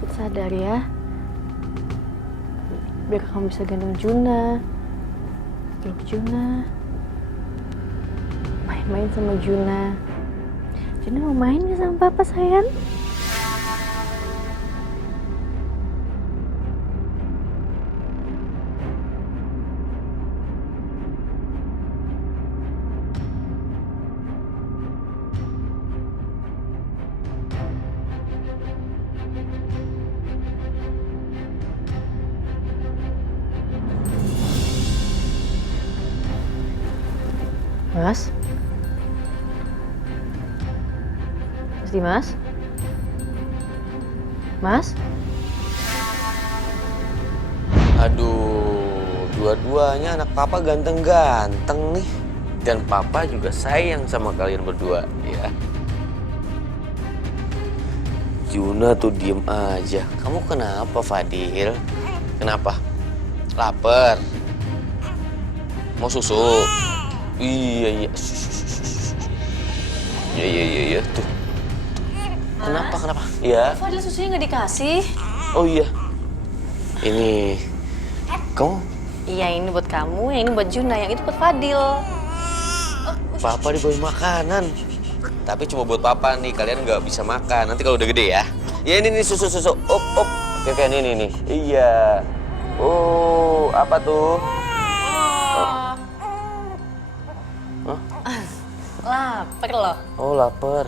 cepet sadar ya. Biar kamu bisa gendong Juna, peluk Juna, main-main sama Juna. Juna mau main gak sama papa sayang? Mas? Mas Dimas? Mas? Aduh, dua-duanya anak papa ganteng-ganteng nih. Dan papa juga sayang sama kalian berdua, ya. Juna tuh diem aja. Kamu kenapa, Fadil? Kenapa? Laper? Mau susu? Iya. Iya. Tuh. Kenapa? Iya. Fadil susunya nggak dikasih. Oh iya. Ini kamu? Iya, ini buat kamu, yang ini buat Juna, yang itu buat Fadil. Papa dibawain makanan. Tapi cuma buat papa nih, kalian nggak bisa makan. Nanti kalau udah gede ya. Ya ini nih susu. Op. Oke, ini. Iya. Oh, apa tuh? Lapar loh. Oh, lapar.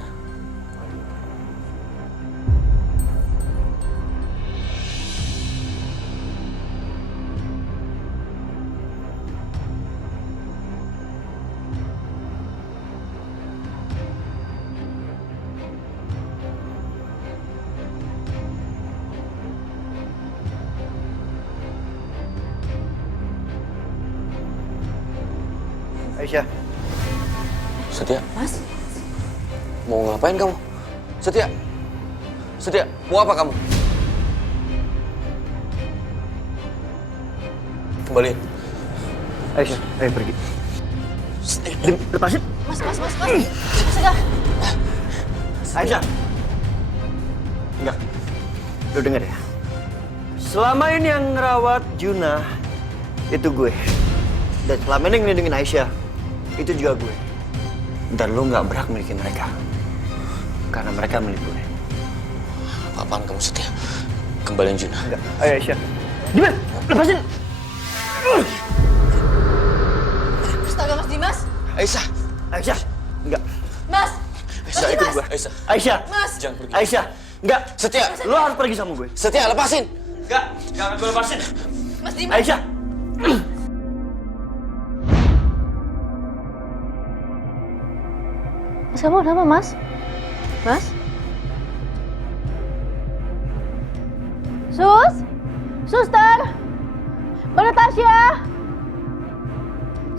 Aisyah. Setia, Mas? mau ngapain kamu? Setia, mau apa kamu? Kembaliin. Aisyah, ayo pergi. Lepasin. Mas. Sudah. Aisyah. Enggak. Lu denger ya. Selama ini yang ngerawat Juna itu gue. Dan selama ini yang ngelindungin Aisyah itu juga gue. Dan lu nggak berhak milikin mereka. Karena mereka milik gue. Apaan kamu, Setia? Kembaliin Juna. Enggak. Ayo Aisyah. Dimas, lepasin. Astaga, Mas Dimas. Aisyah. Aisyah. Enggak. Mas. Aisyah, ikut gue. Aisyah. Aisyah. Mas. Jangan pergi. Aisyah. Enggak. Setia. Lu harus pergi sama gue. Setia, lepasin. Enggak. Jangan gue lepasin. Mas Dimas. Aisyah. Mas, kamu kenapa, Mas? Mas? Sus? Suster? Mbak Natasha?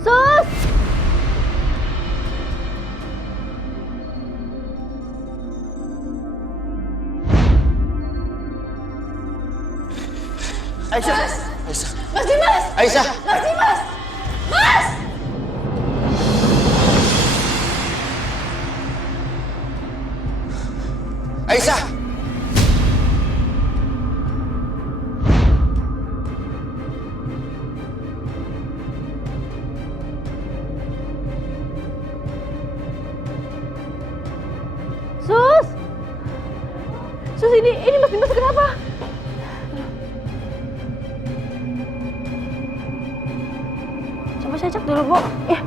Sus? Aisyah. Aisyah. Mas Dimas! Aisyah. Mas Dimas! Mas! Aisyah. Sus! Sus, ini Mas Dimas kenapa? Coba saya cek dulu, Bu. Ya,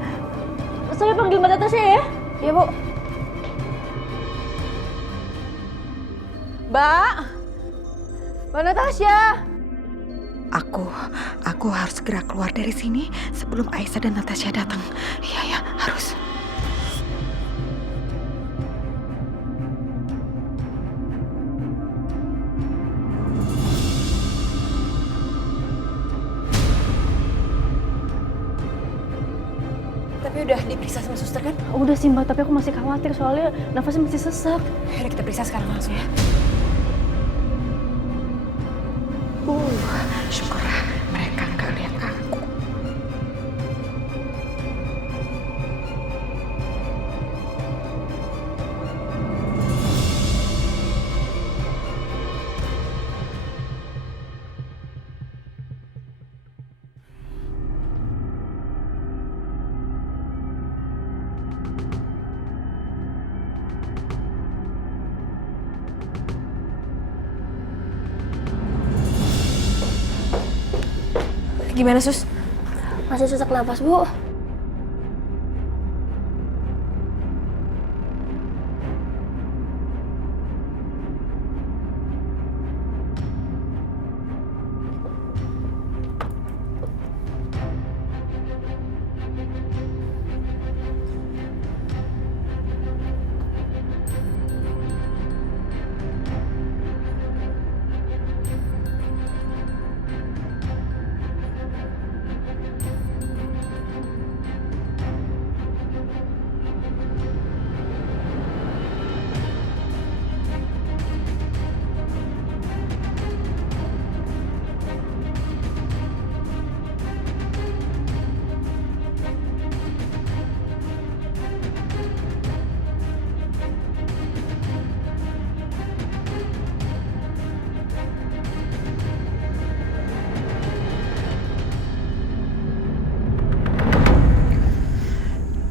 saya panggil Mbak Natasha ya. Ya, Bu. Mbak Natasha. Aku harus segera keluar dari sini sebelum Aisyah dan Natasha datang. Iya, harus. Tapi udah diperiksa sama suster kan? Udah sih, Mbak, tapi aku masih khawatir soalnya nafasnya masih sesak. Ayo kita periksa sekarang langsung ya. Syukurlah mereka nggak lihat aku. Gimana, Sus? Masih sesak nafas, Bu.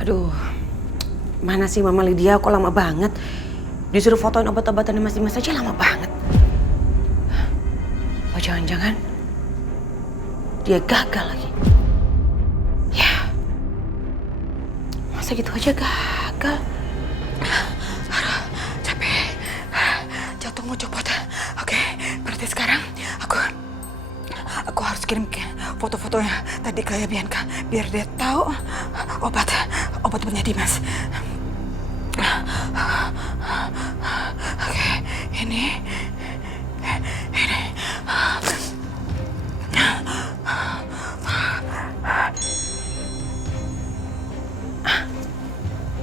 Aduh, mana sih Mama Lydia? Kok lama banget? Disuruh fotoin obat-obatannya Mas Dimas aja lama banget. Oh jangan-jangan dia gagal lagi. Ya, masa gitu aja gagal? Aduh, capek. Jantung mau copot. Oke, berarti sekarang aku harus kirim foto-fotonya tadi ke Bianca biar dia tahu obat-obatnya Dimas. Oke, ini.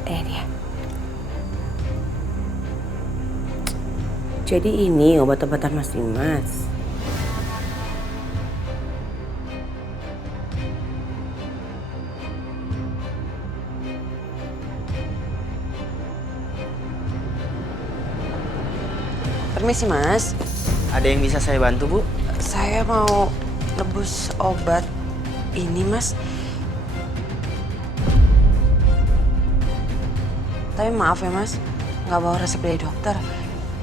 Dia. Jadi ini obat-obatan Mas Dimas. Permisi Mas, Ada yang bisa saya bantu, Bu? saya mau nebus obat ini Mas. Tapi maaf ya Mas, nggak bawa resep dari dokter.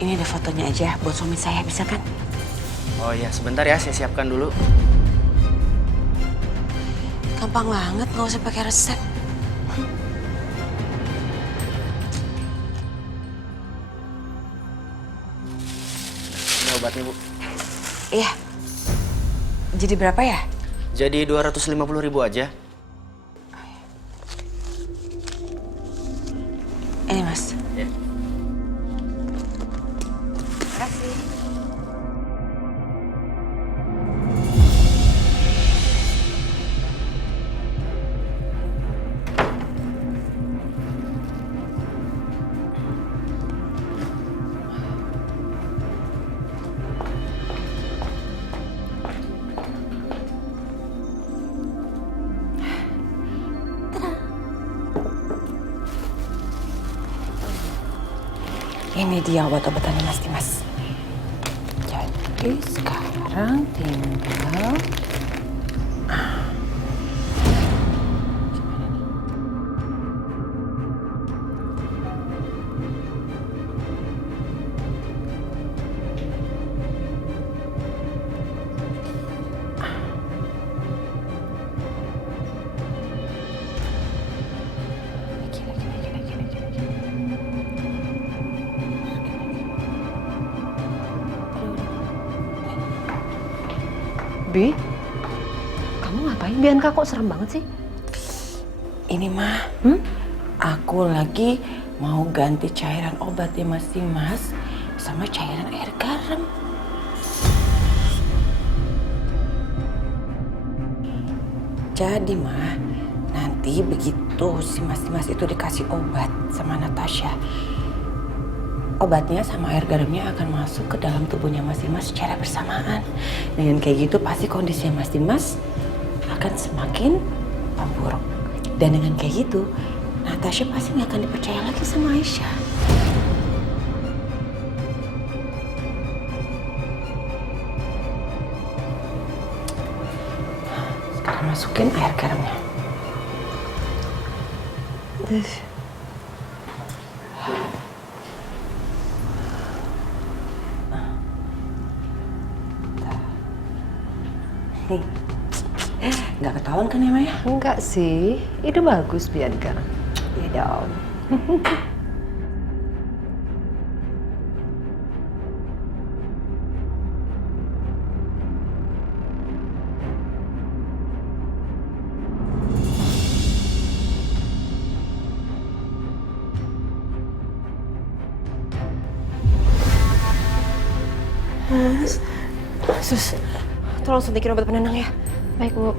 Ini ada fotonya aja buat suami saya, bisa kan? Oh iya, sebentar ya, saya siapkan dulu. Gampang banget, nggak usah pakai resep. Ini obatnya, Bu. Iya. Jadi berapa ya? Jadi 250.000 aja. Ini Mas. Ya. Makasih. Ini dia obat-obatannya Mas Dimas. Jadi sekarang tinggal Bi, kamu ngapain? Bianca kok serem banget sih? ini mah, aku lagi mau ganti cairan obatnya Mas Dimas sama cairan air garam. Jadi mah, nanti begitu si Mas Dimas itu dikasih obat sama Natasha, obatnya sama air garamnya akan masuk ke dalam tubuhnya Mas Dimas secara bersamaan. Dengan kayak gitu pasti kondisinya Mas Dimas akan semakin memburuk. Dan dengan kayak gitu, Natasha pasti nggak akan dipercaya lagi sama Aisyah. Sekarang masukin air garamnya. Nih. Nggak ketahuan kan ya Maya? Enggak sih, itu bagus Bianca. Iya dong. Sus, tolong suntikin obat penenang ya. Baik, Bu.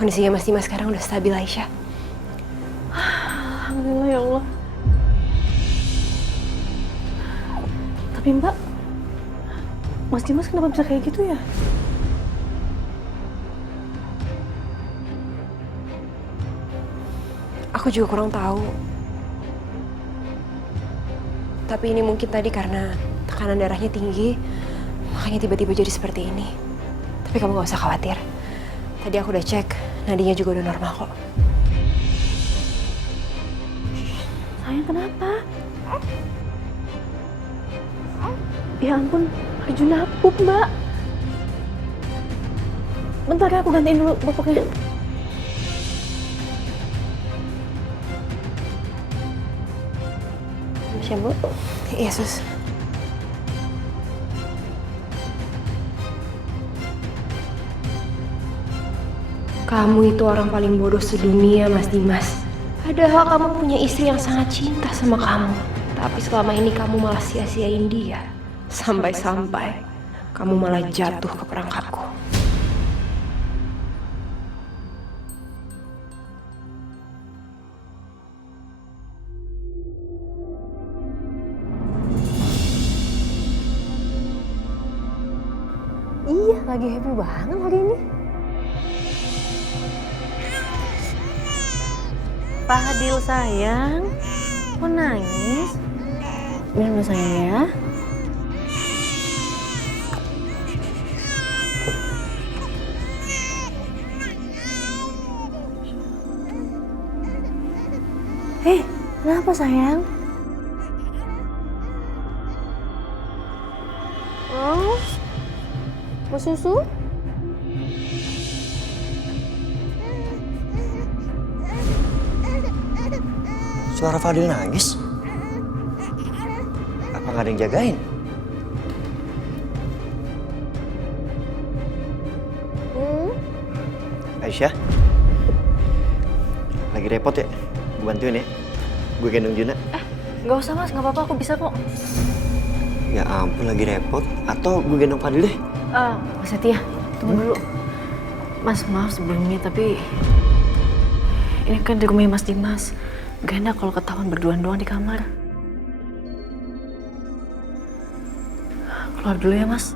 Kondisinya Mas Dimas sekarang udah stabil, Aisyah. Alhamdulillah ya Allah. Tapi Mbak, Mas Dimas kenapa bisa kayak gitu ya? Aku juga kurang tahu. Tapi ini mungkin tadi karena tekanan darahnya tinggi, makanya tiba-tiba jadi seperti ini. Tapi kamu gak usah khawatir. Tadi aku udah cek, nadinya juga udah normal kok. Sayang kenapa? Ya ampun, Arjuna pup Mbak. Bentar ya, aku gantiin dulu popoknya. Siap, Bu? Iya, Sus. Kamu itu orang paling bodoh sedunia, Mas Dimas. Padahal kamu punya istri yang sangat cinta sama kamu. Tapi selama ini kamu malah sia-siain dia. Sampai-sampai kamu malah jatuh ke perangkapku. Iya, lagi happy banget hari ini. Fadil sayang, kok nangis? Minum sayang ya. Kenapa sayang? Oh, mau susu? Suara Fadil nangis? Apa nggak ada yang jagain? Aisyah? Lagi repot ya? Gue bantuin ya? Gue gendong Juna. Gak usah Mas, gak apa-apa, aku bisa kok. Ya ampun, lagi repot. Atau gue gendong Fadil deh? Mas Setia, tunggu dulu. Mas, maaf sebelumnya, tapi ini kan di rumahnya Mas Dimas. Gak enak kalau ketahuan berduaan doang di kamar. Keluar dulu ya, Mas.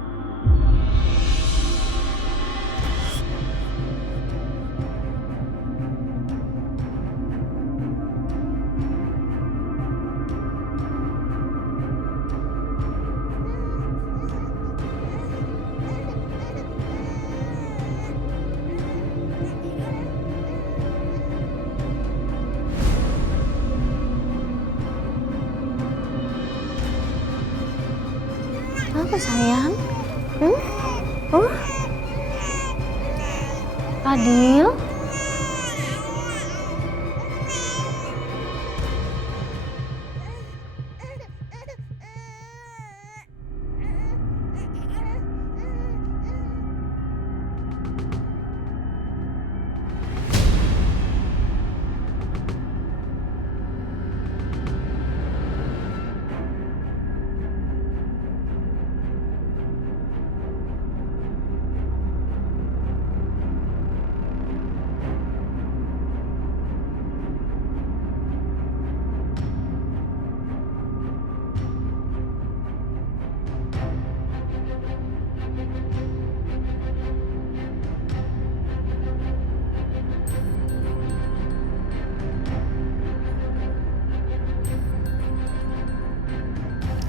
Apa sayang? Oh? Fadil?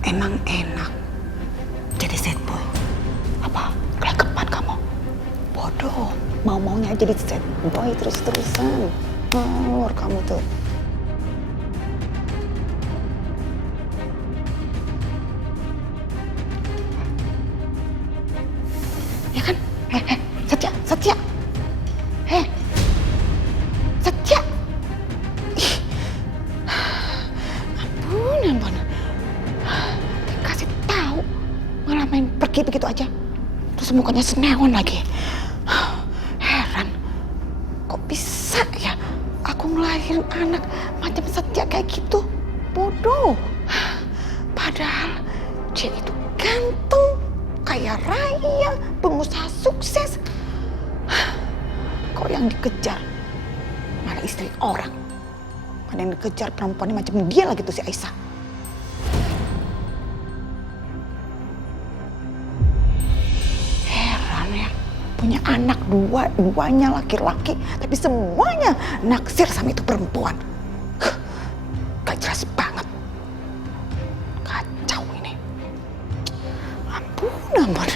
Emang enak jadi sad boy? Apa kelekepan kamu? Bodoh, mau-maunya jadi sad boy terus-terusan. Ngawur kamu tuh. Ya kan? Satya, Satya. Satya. Ih. Ampun. Kasih tahu, malah main pergi begitu aja. Terus mukanya senewan lagi. Heran, kok bisa ya aku ngelahirin anak macam Satya kayak gitu? Bodoh. Padahal dia itu ganteng, kaya raya, pengusaha sukses. Kok yang dikejar malah istri orang? Mana yang dikejar perempuan macam dia lagi tuh si Aisyah. Heran ya, punya anak duanya laki-laki, tapi semuanya naksir sama itu perempuan. Gak jelas banget. Kacau ini. Ampun.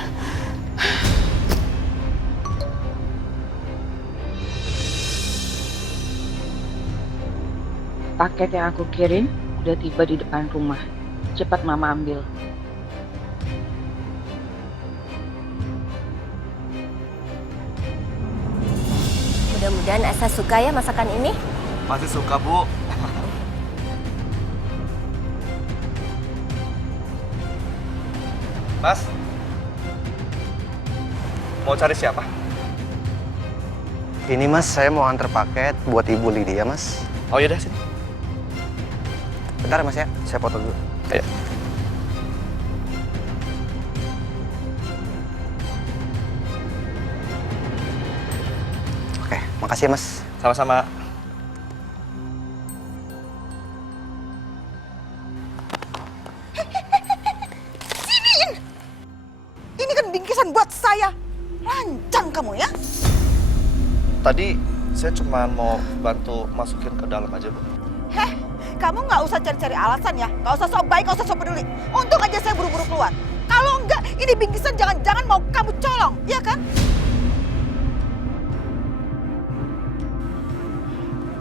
Paket yang aku kirim udah tiba di depan rumah. Cepat Mama ambil. Mudah-mudahan Asa suka ya masakan ini. Pasti suka, Bu. Mas, mau cari siapa? Ini Mas, saya mau antar paket buat Ibu Lydia, Mas. Oh yaudah, sini. Bentar Mas ya, saya foto dulu. Ayo. Oke, makasih ya Mas. Sama-sama. Ini kan bingkisan buat saya. Lancang kamu ya. Tadi saya cuma mau bantu masukin ke dalam aja, Bu. Kamu nggak usah cari-cari alasan ya. Nggak usah sok baik, nggak usah sok peduli. Untung aja saya buru-buru keluar. Kalau enggak, ini bingkisan jangan-jangan mau kamu colong, ya kan?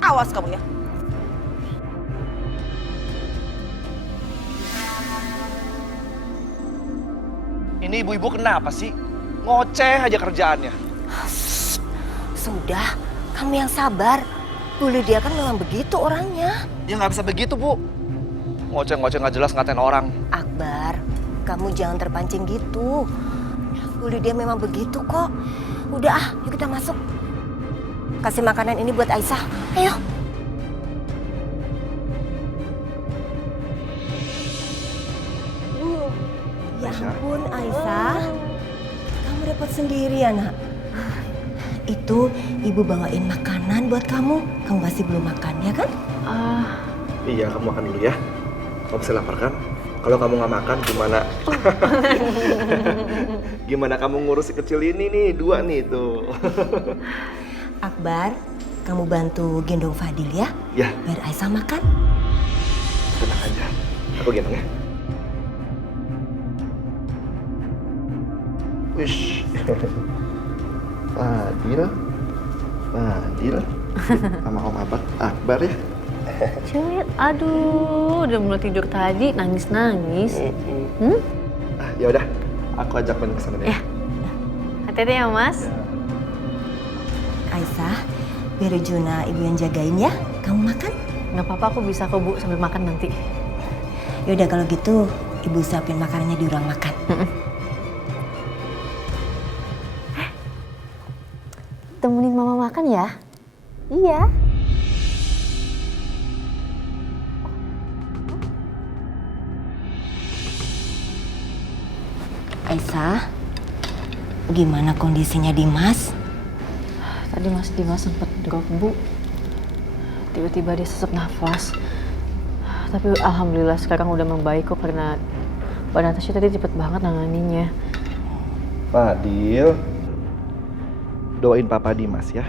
Awas kamu ya. Ini ibu-ibu kenapa sih? Ngoceh aja kerjaannya. Sudah, kamu yang sabar. Bu Lydia kan memang begitu orangnya. Ya nggak bisa begitu, Bu. Ngoceh-ngoceh nggak jelas ngatain orang. Akbar, kamu jangan terpancing gitu. Bu Lydia memang begitu kok. Udah yuk kita masuk. Kasih makanan ini buat Aisyah. Ayo. Ya ampun Aisyah. Kamu repot sendiri ya nak. Itu ibu bawain makanan buat kamu. Kamu masih belum makan ya kan? Iya, kamu makan dulu ya. Kamu bisa lapar kan? Kalau kamu nggak makan gimana? Gimana kamu ngurus si kecil ini nih, 2 nih tuh. Akbar, kamu bantu gendong Fadil ya? Ya. Biar Aisyah makan. Tenang aja, aku gendong ya. Wish. Fadil sama Om Akbar ya. Cewek, aduh, udah mulai tidur tadi, nangis-nangis. Ya udah, aku ajak main ke sana deh. Ya. Hati-hati ya, Mas. Aisyah, biar Juna ibu yang jagain ya. Kamu makan? Nggak apa-apa, aku bisa kok, Bu, sambil makan nanti. Yaudah kalau gitu, ibu siapin makanannya di ruang makan. Temenin Mama makan ya? Iya. Aisyah, gimana kondisinya Dimas? Tadi Mas Dimas sempat drop, Bu. Tiba-tiba dia sesak nafas. Tapi alhamdulillah sekarang udah membaik kok karena Mbak Natasha tadi cepet banget nanganinnya. Fadil, doain Papa Dimas ya.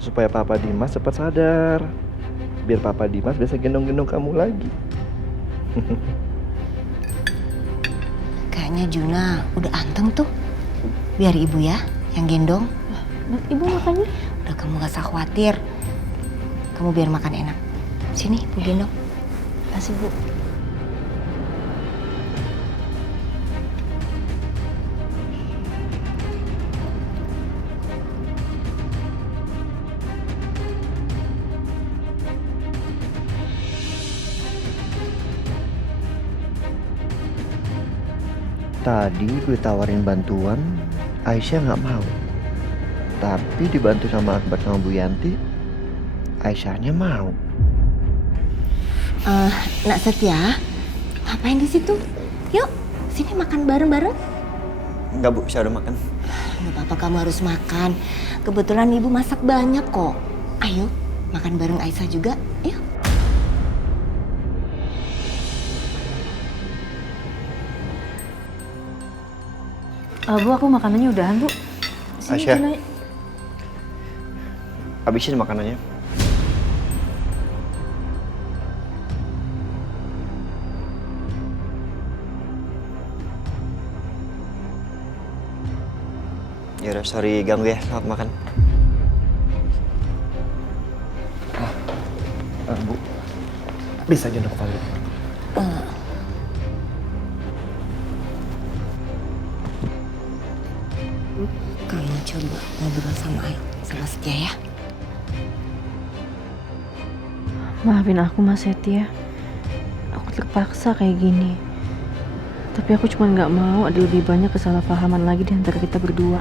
Supaya Papa Dimas cepat sadar. Biar Papa Dimas bisa gendong-gendong kamu lagi. Kayaknya Juna udah anteng tuh. Biar ibu ya yang gendong. Ibu makannya? Udah, kamu gak usah khawatir. Kamu biar makan enak. Sini, ibu gendong. Kasih Bu. Tadi gue tawarin bantuan, Aisyah nggak mau. Tapi dibantu sama Akbar sama Bu Yanti, Aisyahnya mau. Nak Setia, ngapain di situ? Yuk, sini makan bareng-bareng. Enggak Bu, saya udah makan. Nggak apa-apa, kamu harus makan. Kebetulan ibu masak banyak kok. Ayo, makan bareng Aisyah juga. Yuk. Bu, aku makanannya udahan, Bu. Sini, Aisyah. Juna. Habisin makanannya. Yaudah, sorry ganggu ya, selamat makan. Bu, bisa gendong kepala. Kamu coba ngobrol sama Setia ya. Maafin aku, Mas Setia. Aku terpaksa kayak gini. Tapi aku cuma nggak mau ada lebih banyak kesalahpahaman lagi di antara kita berdua.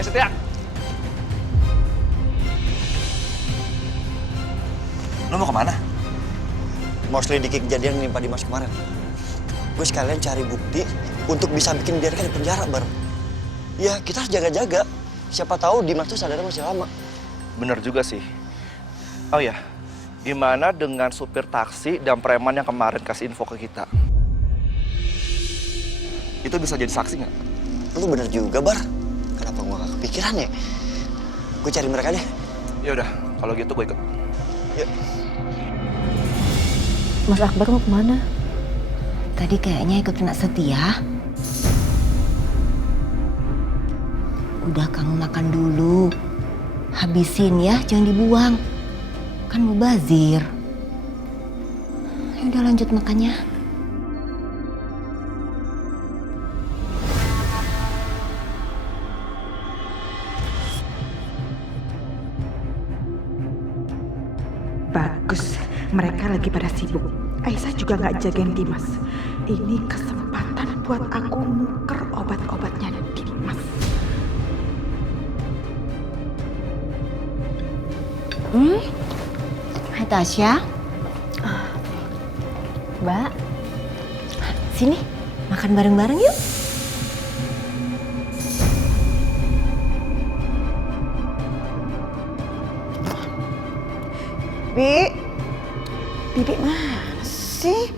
Setia. Lo mau kemana? Mau selidiki kejadian yang nimpa Dimas kemarin. Gue sekalian cari bukti untuk bisa bikin dia di penjara, Bar. Ya, kita harus jaga-jaga. Siapa tahu Dimas tuh sadarnya masih lama. Bener juga sih. Oh ya, gimana dengan supir taksi dan preman yang kemarin kasih info ke kita? Itu bisa jadi saksi nggak? Lu bener juga, Bar. Kenapa gua gak kepikiran ya? Gue cari mereka deh. Ya udah, kalau gitu gue ikut. Yuk. Mas Akbar mau kemana? Tadi kayaknya ikut Nak Setia. Udah, kamu makan dulu. Habisin ya, jangan dibuang. Kan mubazir. Ya udah, lanjut makannya. Bagus, mereka lagi pada sibuk. Aisyah juga nggak jagain Dimas. Ini kesempatan buat aku nuker obat-obatnya Dimas. Hai Tasya. Mbak. Sini, makan bareng-bareng yuk. Bibi mana sih?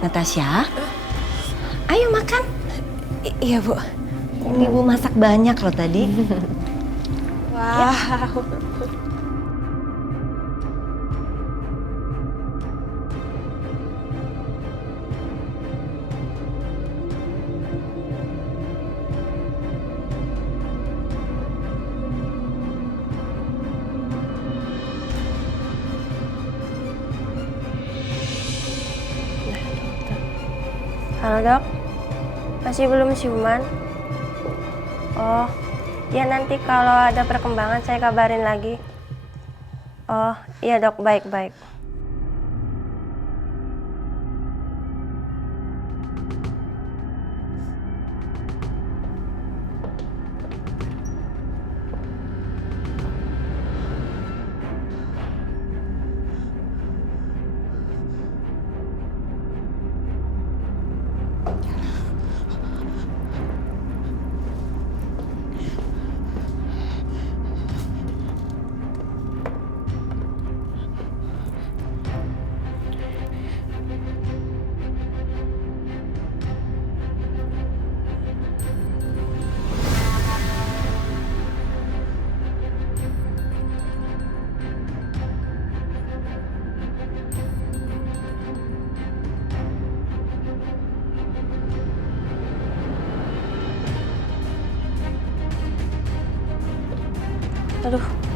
Natasha, ayo makan. Iya, Bu. Ini Ibu masak banyak loh tadi. Wow. Halo dok, masih belum siuman? Oh, ya nanti kalau ada perkembangan saya kabarin lagi. Oh, iya dok, baik-baik.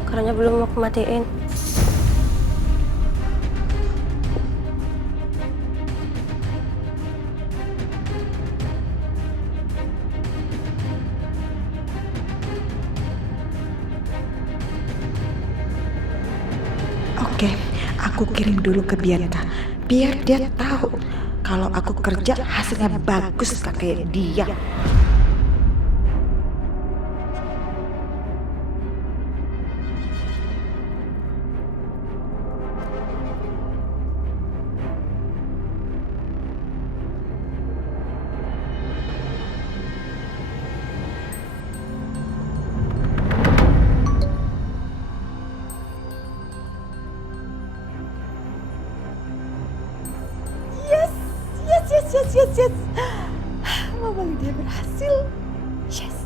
Kerannya belum aku matiin. Oke, aku kirim dulu ke Bianca. Biar dia tahu kalau aku kerja hasilnya bagus kayak dia. Yes. Mama Lydia berhasil. Yes.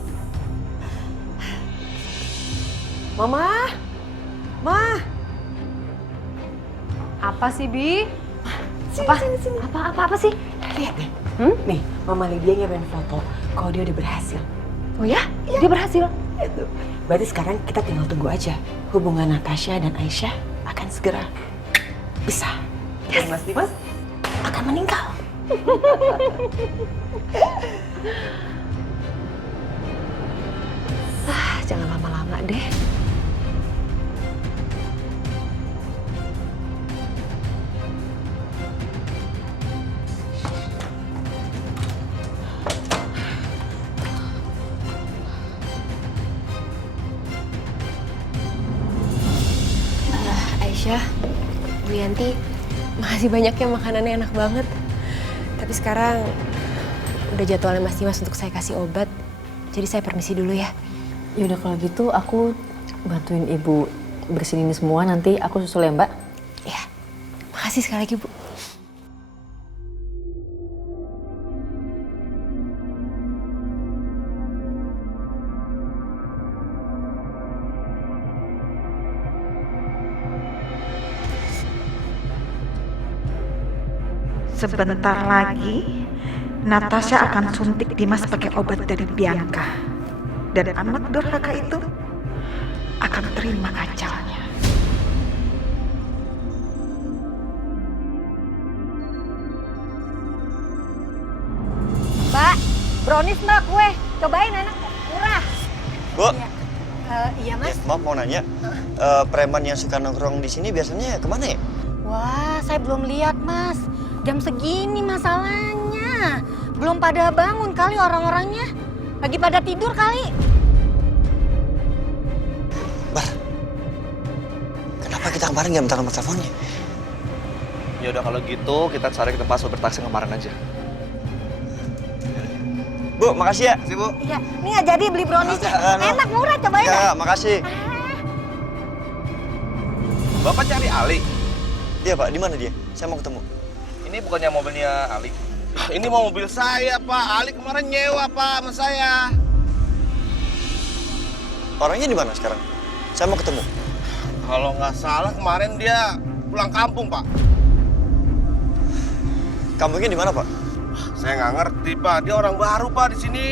Mama? Ma? Apa sih, Bi? Sini. Apa sih? Lihat deh. Nih, Mama Lydia ngirim foto kalau dia udah berhasil. Oh ya? Dia berhasil? Itu. Berarti sekarang kita tinggal tunggu aja. Hubungan Natasha dan Aisyah akan segera bisa. Dan Mas Dimas akan meninggal. Jangan lama-lama deh. Aisyah, Bu Yanti, makasih banyak ya, makanannya enak banget. Tapi sekarang udah jadwalnya Mas Dimas untuk saya kasih obat. Jadi saya permisi dulu ya. Ya udah kalau gitu aku bantuin Ibu bersihin ini semua, nanti aku susul ya, Mbak. Ya, makasih sekali lagi, Bu. Sebentar lagi, Natasha akan suntik Dimas pakai obat dari Bianca. Dan anak durhaka itu akan terima kacaunya. Mbak, brownies Mbak kue. Cobain enak, murah. Bu, Iya Mas. maaf mau nanya, preman yang suka nongkrong di sini biasanya kemana ya? Wah, saya belum lihat Mas. Jam segini masalahnya. Belum pada bangun kali orang-orangnya. Lagi pada tidur kali. Bar, kenapa kita kemarin nggak minta nomor teleponnya? Ya udah kalau gitu kita cari ke tempat sopir taksi kemarin aja. Bu, makasih ya. Makasih, Bu. Iya, ini nggak jadi beli browniesnya. Enak, murah, cobain Ya, deh. makasih. Bapak cari Ali? Iya Pak, di mana dia? Saya mau ketemu. Ini bukannya mobilnya Ali. Ini mau mobil saya, Pak. Ali kemarin nyewa, Pak, sama saya. Orangnya di mana sekarang? Saya mau ketemu. Kalau nggak salah kemarin dia pulang kampung, Pak. Kampungnya di mana, Pak? Saya nggak ngerti, Pak. Dia orang baru, Pak, di sini.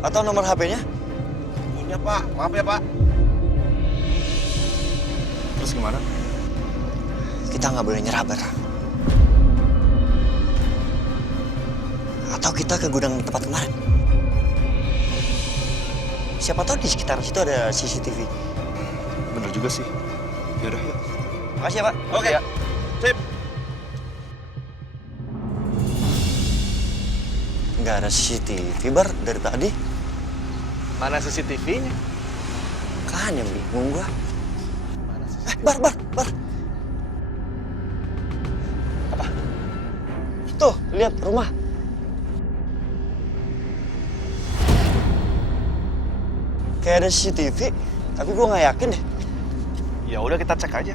Atau nomor HP-nya? Punya, Pak. Maaf ya, Pak. Terus gimana? Kita nggak boleh nyerah, Bar. Atau kita ke gudang tempat kemarin. Siapa tahu di sekitar situ ada CCTV. Bener juga sih. Yaudah, yuk. Makasih ya, Pak. Oke. Ya. Sip. Nggak ada CCTV, Bar, dari tadi. Mana CCTV-nya? Kan yang bingung gua. Bar. Apa? Tuh, lihat rumah. Kayak ada CCTV, tapi gua nggak yakin deh. Ya udah kita cek aja.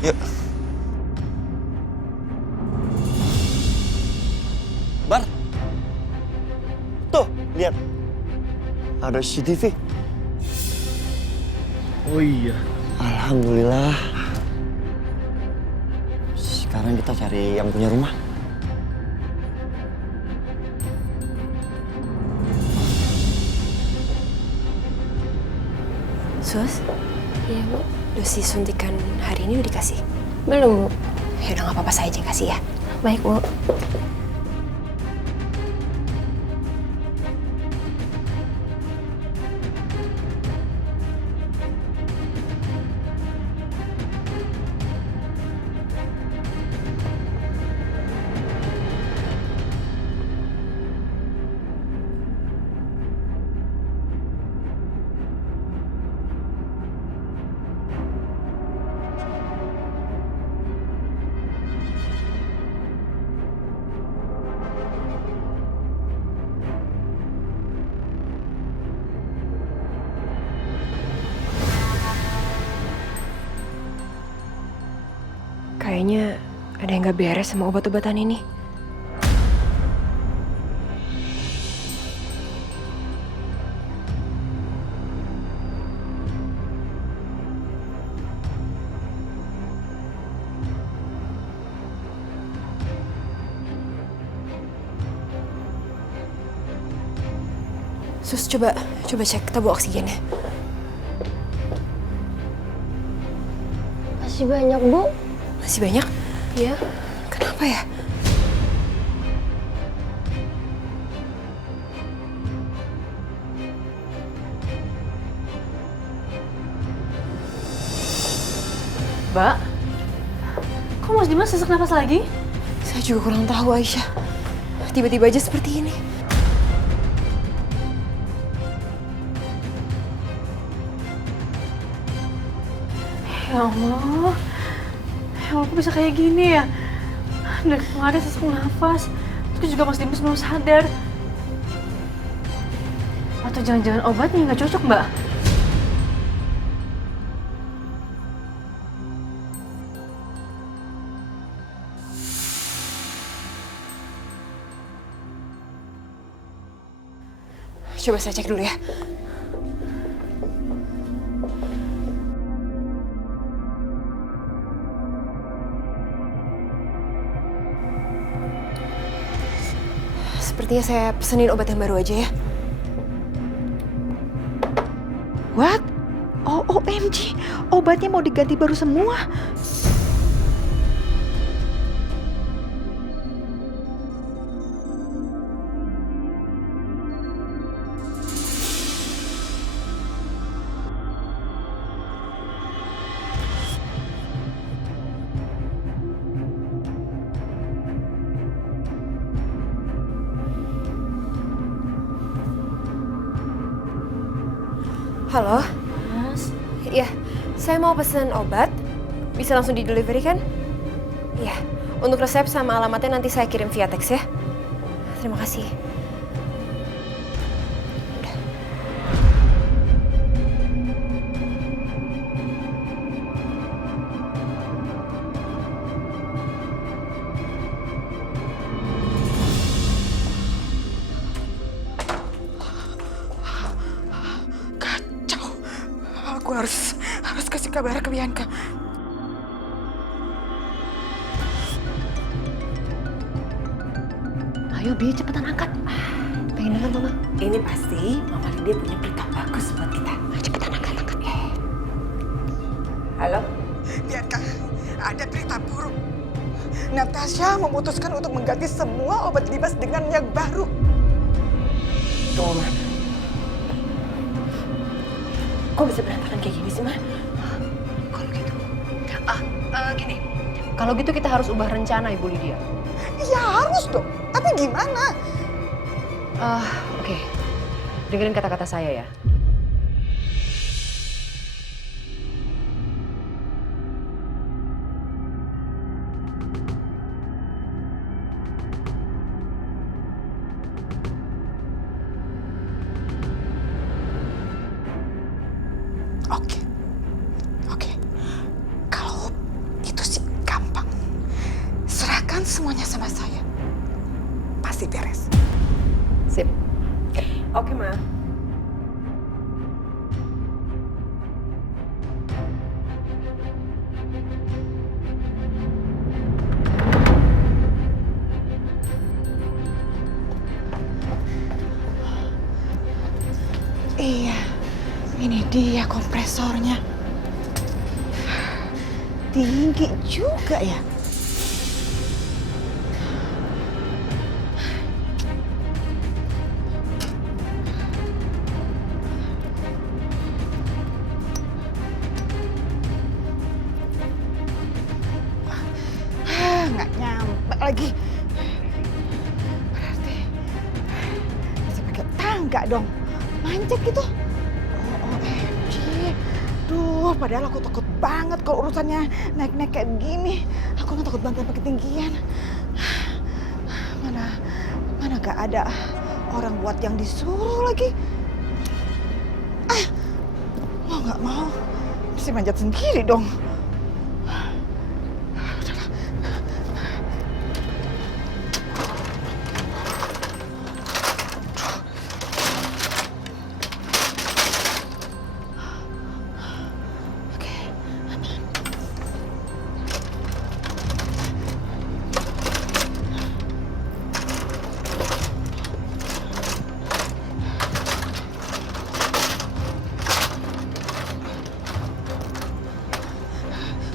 Yuk. Bar. Tuh, lihat. Ada CCTV. Oh iya. Alhamdulillah. Sekarang kita cari yang punya rumah. Sus? Iya, Bu. Dosis suntikan hari ini udah dikasih? Belum, Bu. Ya udah nggak apa-apa, saya aja yang kasih ya. Baik, Bu. Kayaknya ada yang nggak beres sama obat-obatan ini. Sus, coba cek tabung oksigennya. Masih banyak, Bu. Masih banyak? Iya. Kenapa ya? Mbak, kok Mas Dimas sesak napas lagi? Saya juga kurang tahu, Aisyah. Tiba-tiba aja seperti ini. Ya Allah, kok bisa kayak gini ya? Dari kemarin sesak nafas, terus juga Mas Dimas belum sadar. Atau jangan-jangan obatnya nggak cocok, Mbak? Coba saya cek dulu ya. Sepertinya saya pesenin obat yang baru aja ya. What? Oh, OMG, obatnya mau diganti baru semua. Halo? Mas, Iya, saya mau pesen obat. Bisa langsung di-delivery kan? Iya, untuk resep sama alamatnya nanti saya kirim via teks ya. Terima kasih. Kacau. Aku harus kasih kabar ke Bianca. ayo Bi, cepetan angkat. Pengen dengar Mama. Ini pasti Mama Lydia punya berita bagus buat kita. Cepetan angkat. Halo? Bianca, ada berita buruk. Natasha memutuskan untuk mengganti semua obat Dimas dengan yang baru. Tunggu, Ma. Kok bisa berantakan kayak gini sih, Ma? Kalau gitu, gini. Kalau gitu kita harus ubah rencana, Ibu Lydia. Ya harus dong. Tapi gimana? Oke. Dengerin kata-kata saya ya. Oke. Kalau itu sih gampang. Serahkan semuanya sama saya. Pasti beres. Sip. Oke, Ma. Iya, Ini dia kompresornya. Tinggi juga ya. Nggak nyampe lagi. Berarti bisa pakai tangga dong. Manjat gitu. OMG. Duh, padahal aku takut banget kalau urusannya naik-naik kayak begini. Aku nggak takut banget sampai ketinggian. Mana gak ada orang buat yang disuruh lagi. Mau nggak mau, mesti manjat sendiri dong.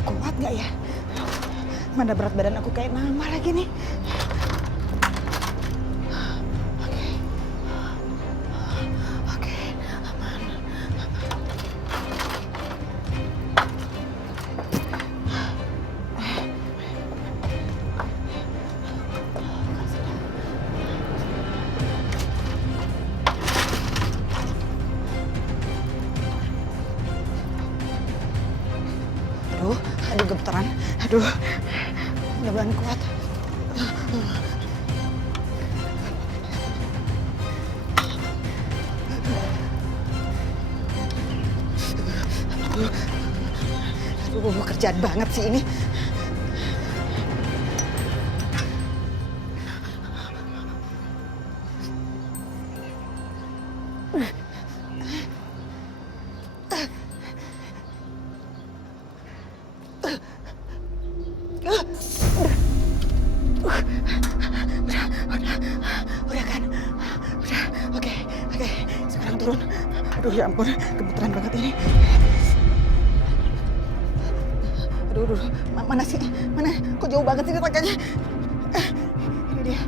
Kuat nggak ya? Mana berat badan aku kayak mama lagi nih. Oke, aman. Aduh gemeteran. Aduh, mudah-mudahan kuat. Aduh, kerjaan banget sih ini. Udah kan? Udah, oke. Sekarang turun. Aduh ya ampun, gemeteran banget ini. Aduh. Mana sih? Mana? Kok jauh banget sih tangganya? Ini dia.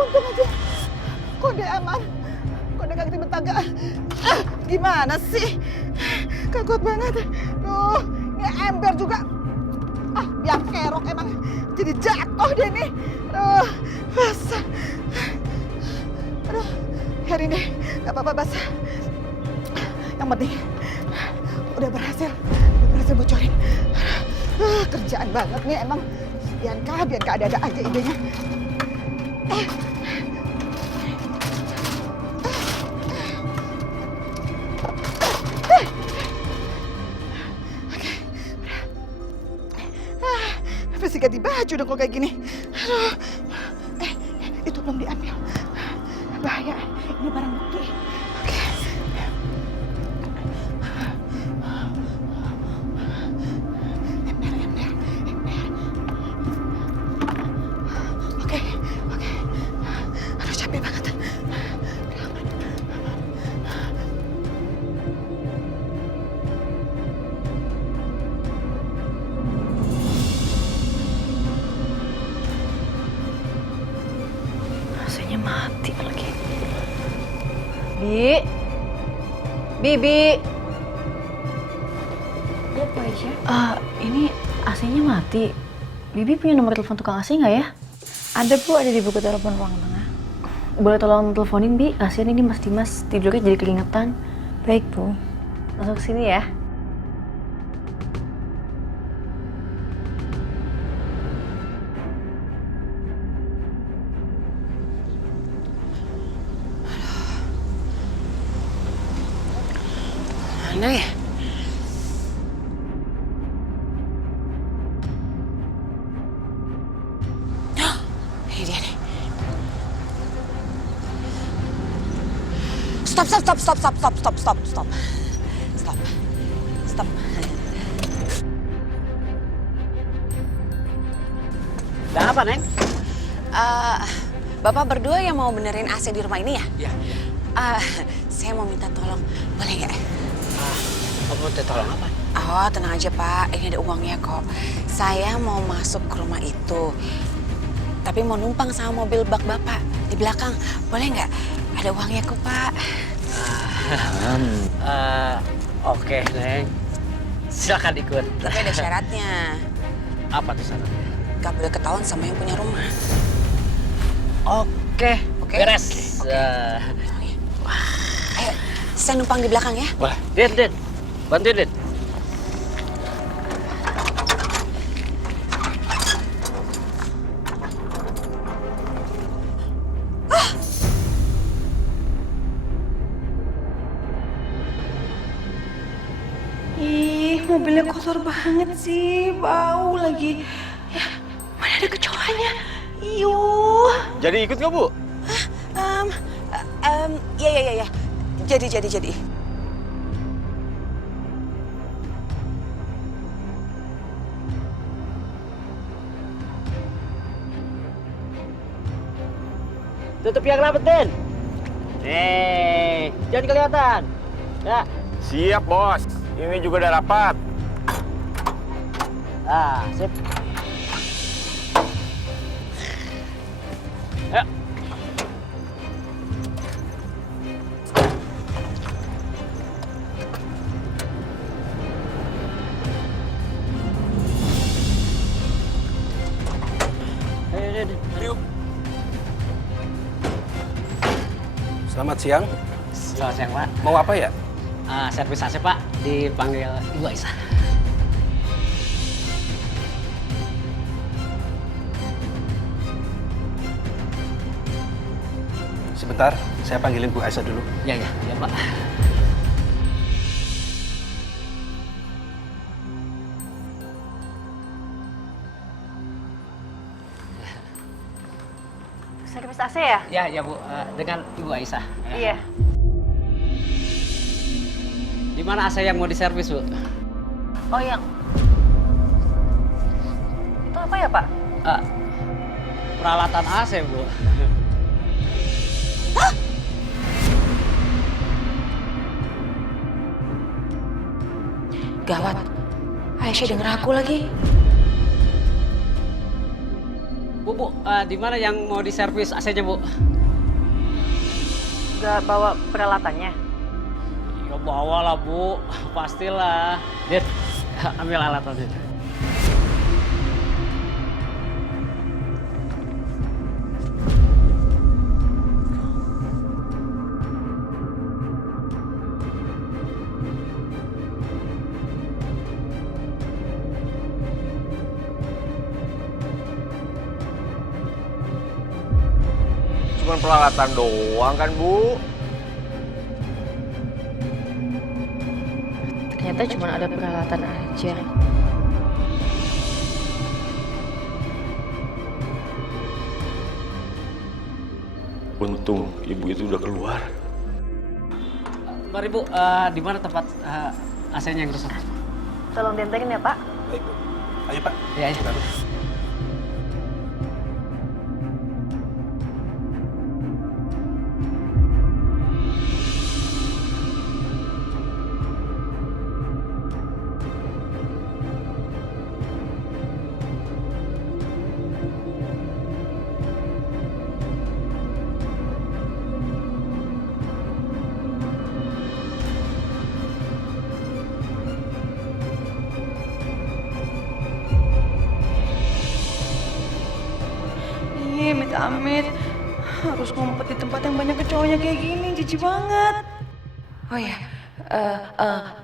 Untung aja. Kode aman. Kode kaki bertangga. Gimana sih? Gak kuat banget. Duh, ini ember juga. Biar kerok emang. Jadi jatuh deh nih. Basah. Aduh, hari ini gak apa-apa basah. Yang penting udah berhasil bocorin. Kerjaan banget nih emang. Bianca ada aja idenya. Pasti ganti baju dong kalau kayak gini. Aduh. Itu belum diambil. Bahaya. Ini barang bukti. Oke. Ember. Oke. Aduh, capek banget. AC-nya mati lagi. Bibi. Ya, Bu Aisyah. Ini AC-nya mati. Bibi punya nomor telepon tukang AC nggak ya? Ada Bu, ada di buku telepon ruang tengah. Boleh tolong teleponin, Bi? Kasian ini Mas Dimas tidurnya jadi keringetan. Baik, Bu. Masuk sini ya. Mana ya? Ini dia nih. Stop. stop. Stop. Ada apa, Neng? Bapak berdua yang mau benerin AC di rumah ini ya? Iya. Saya mau minta tolong, boleh nggak? Kamu minta tolong apa? Oh, tenang aja Pak, ini ada uangnya kok. Saya mau masuk ke rumah itu, tapi mau numpang sama mobil bak Bapak di belakang. Boleh nggak? Ada uangnya kok Pak. Oke, Neng. Silakan ikut. Tapi ada syaratnya. Apa tuh syaratnya? Gak boleh ketahuan sama yang punya rumah. Oke, beres. Ayo, saya numpang di belakang ya. Boleh. Din. Bantuin, Din. Ih, mobilnya kotor banget sih, bau lagi. Ya, mana ada kecoanya? Iyuh. Jadi ikut nggak, Bu? Ya. Jadi. Tutup yang rapet, Din. Nih, jangan kelihatan. Ya. Siap, Bos. Ini juga udah rapat. Sip. Ya. Ayo. Selamat siang. Selamat siang, Pak. Mau apa ya? Servis AC, Pak. Dipanggil Ibu Aisyah. Sebentar, saya panggilin Bu Aisyah dulu. Ya, Pak. Servis AC ya? Ya, Bu. Dengan Ibu Aisyah. Iya. Di mana AC yang mau diservis, Bu? Oh, yang... Itu apa ya, Pak? Peralatan AC, Bu. Gawat, Aisyah denger aku lagi. Bu, di mana yang mau diservis AC-nya, Bu? Gak bawa peralatannya? Ya bawa lah, Bu. Pastilah. Dit, ambil alatnya. Cuman peralatan doang kan, Bu? Ternyata cuma ada peralatan aja. Untung ibu itu udah keluar. Mari, Bu. Di mana tempat AC-nya yang rusak? Tolong diantarin ya, Pak. Baik, Bu. Ayo, Pak. Ya. Amit, harus ngumpet di tempat yang banyak kecoanya kayak gini, jijik banget. Oh ya,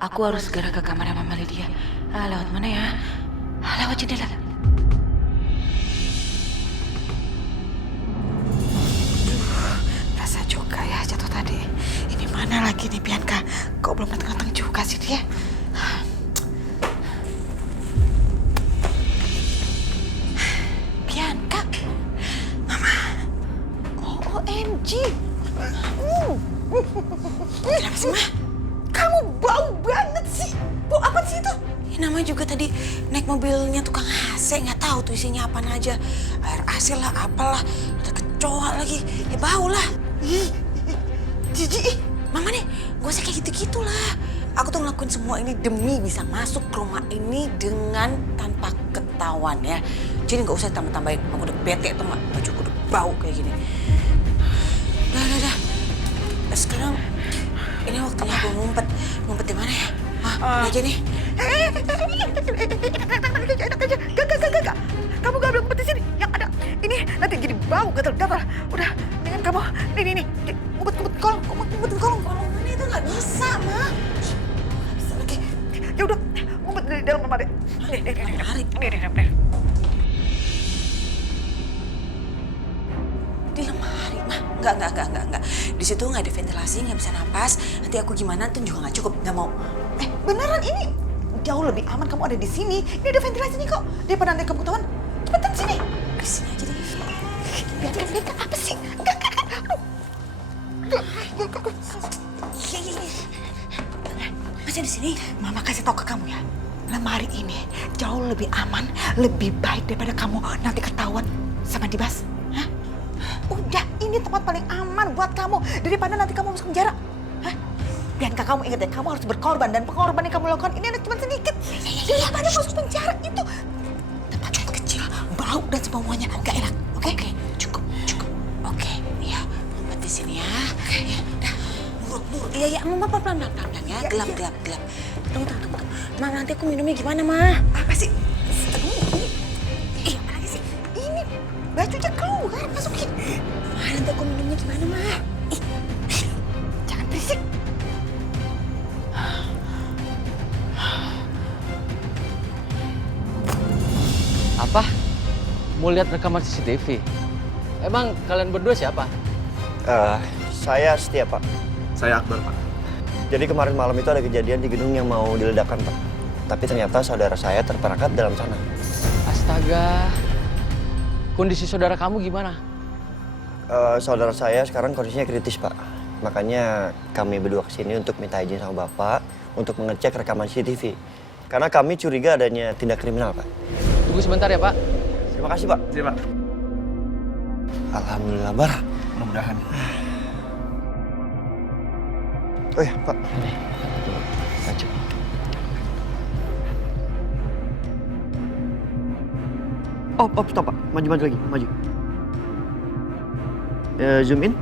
aku harus segera ke kamarnya Mama Lydia. Lewat mana ya? Lewat jendela. Rasa juga ya jatuh tadi. Ini mana lagi nih Bianca? Kok belum datang-datang juga sih dia? Bianca, Mama. OMG. Kenapa sih, Ma? Kamu bau banget Ini namanya juga tadi naik mobilnya tukang AC, nggak tahu tuh isinya apa aja. Air AC lah, apalah, ada kecoa lagi, ya bau lah. Ih, jijik. Mama nih, gak usah kayak gitu-gitulah. Aku tuh ngelakuin semua ini demi bisa masuk ke rumah ini dengan tanpa ketahuan ya. Jadi gak usah tambah-tambahin, aku udah bete tuh nggak, bajuku udah bau kayak gini. Udah. Sekarang ini waktunya aku ngumpet. Ngumpet di mana ya? Ini aja nih. Enak aja. Gak. Kamu gak boleh ngumpet di sini. Yang ada ini nanti jadi bau gatal-gatal. Udah, dengan kamu nih. Ngumpet kolong. Kolong mana itu nggak bisa, Ma. Nggak bisa lagi. Ya udah, ngumpet di dalam lemari. Nih. Di lemari, mah enggak. Di situ nggak ada ventilasi, nggak bisa napas. Nanti aku gimana tuh juga nggak cukup, nggak mau. Beneran ini jauh lebih aman kamu ada di sini. Ini ada ventilasinya kok. Daripada nanti kamu ketahuan. Cepetan sini. Di sini aja deh. Lihat apa sih? Enggak. Masih di sini. Mama kasih tahu ke kamu ya. Lemari ini jauh lebih aman, lebih baik daripada kamu nanti ketahuan sama Dimas. Hah? Udah, ini tempat paling aman buat kamu daripada nanti kamu masuk penjara. Hah? Bianca, kamu ingat ya, kamu harus berkorban dan pengorbanan yang kamu lakukan ini cuma sedikit. Daripada masuk penjara itu tempat yang kecil, bau dan semuanya nggak enak. Oke? Cukup. Oke, ya. Ngumpet di sini ya. Ya, udah. Nurut. Iya, Mama pelan-pelan ya. Gelap. Tunggu. Ma, nanti aku minumnya gimana, Ma? Apa sih? Apa lagi sih? Ini bajunya keluar, masukin. Ma, nanti aku minumnya gimana, Ma? Jangan berisik. Apa? Mau lihat rekaman CCTV? Emang kalian berdua siapa? Saya Setia, Pak. Saya Akbar, Pak. Jadi kemarin malam itu ada kejadian di gedung yang mau diledakkan, Pak. Tapi ternyata saudara saya terperangkap dalam sana. Astaga. Kondisi saudara kamu gimana? Saudara saya sekarang kondisinya kritis, Pak. Makanya kami berdua kesini untuk minta izin sama Bapak untuk mengecek rekaman CCTV. Karena kami curiga adanya tindak kriminal, Pak. Tunggu sebentar ya, Pak. Terima kasih, Pak. Siap, Pak. Alhamdulillah, Bar. Mudah-mudahan. Oh ya, Pak. Maju. Stop, Pak. Maju lagi, maju. Zoom in.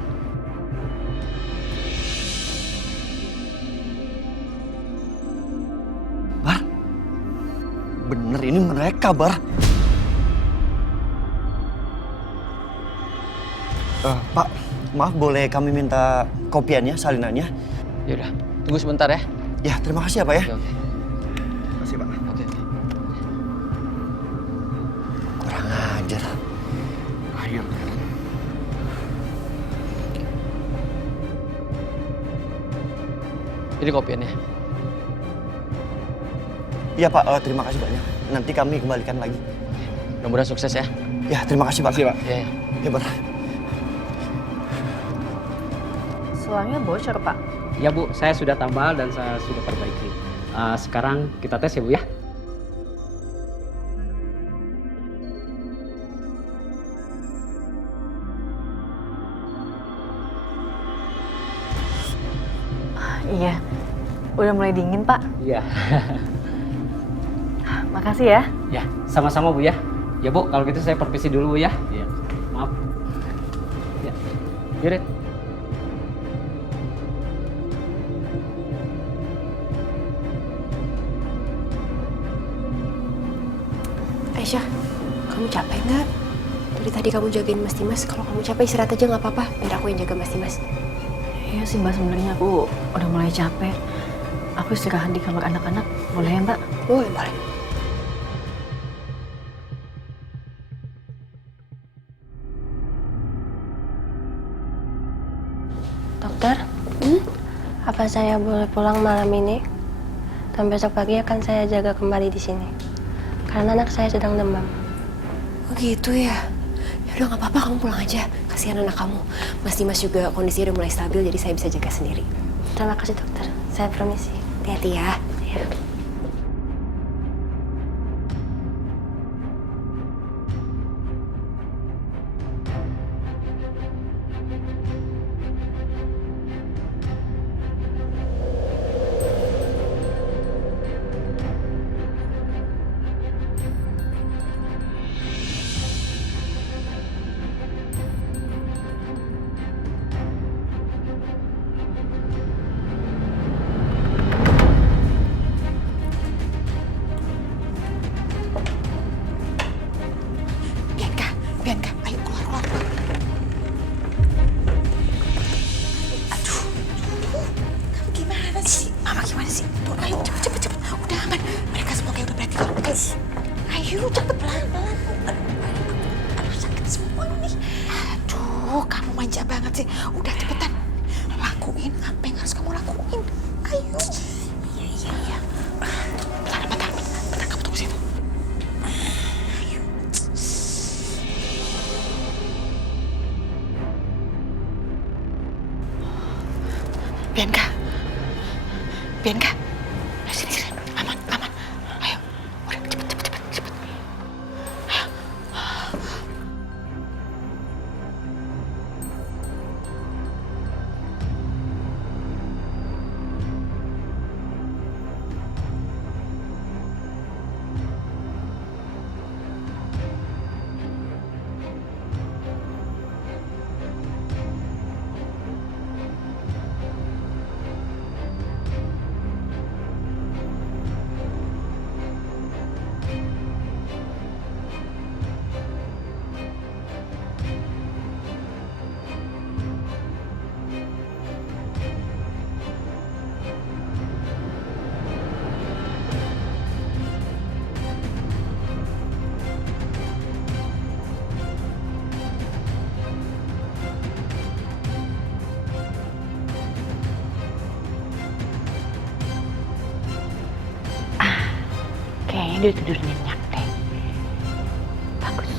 Bar. Bener, ini mereka, Bar. Pak, maaf boleh kami minta kopiannya, salinannya? Yaudah, tunggu sebentar ya. Ya, terima kasih ya, Pak ya. Oke. Terima kasih, Pak. Oke. Kurang ajar. Ayo. Ini kopiannya. Iya, Pak. Terima kasih banyak. Nanti kami kembalikan lagi. Mudah-mudahan sukses ya. Ya, terima kasih, Pak. Terima kasih, Pak. Ya. Ya, Bar. Selangnya bocor, Pak. Ya, Bu. Saya sudah tambal dan saya sudah perbaiki. Sekarang kita tes ya, Bu ya. Iya. Udah mulai dingin, Pak. Iya. Makasih ya. Ya, sama-sama Bu ya. Ya Bu, kalau gitu saya permisi dulu Bu ya. Iya. Maaf. Ya. Yaudah. Aisyah, kamu capek nggak? Dari tadi kamu jagain Mas Dimas. Kalau kamu capek istirahat aja nggak apa-apa. Biar aku yang jaga Mas Dimas. Iya sih Mbak, sebenarnya aku udah mulai capek. Aku istirahat di kamar anak-anak. Boleh ya, Mbak? Boleh. Dokter, apa saya boleh pulang malam ini? Dan besok pagi akan saya jaga kembali di sini. Karena anak saya sedang demam. Oh gitu ya? Ya udah nggak apa-apa, kamu pulang aja. Kasihan anak kamu. Mas Dimas juga kondisinya udah mulai stabil, jadi saya bisa jaga sendiri. Terima kasih dokter. Saya permisi. Hati-hati ya. Ya. Ayo cepet pelan-pelan. Aduh sakit semua nih. Aduh kamu manja banget sih. Udah cepetan. Lakuin apa yang harus kamu lakuin. Ayo. Iya. Bentar, kamu tunggu situ. Ayo. Bianca. Sini. Aman. Ayo. Udah cepet. Ayo. Kayaknya dia tidur nyenyak deh. Bagus.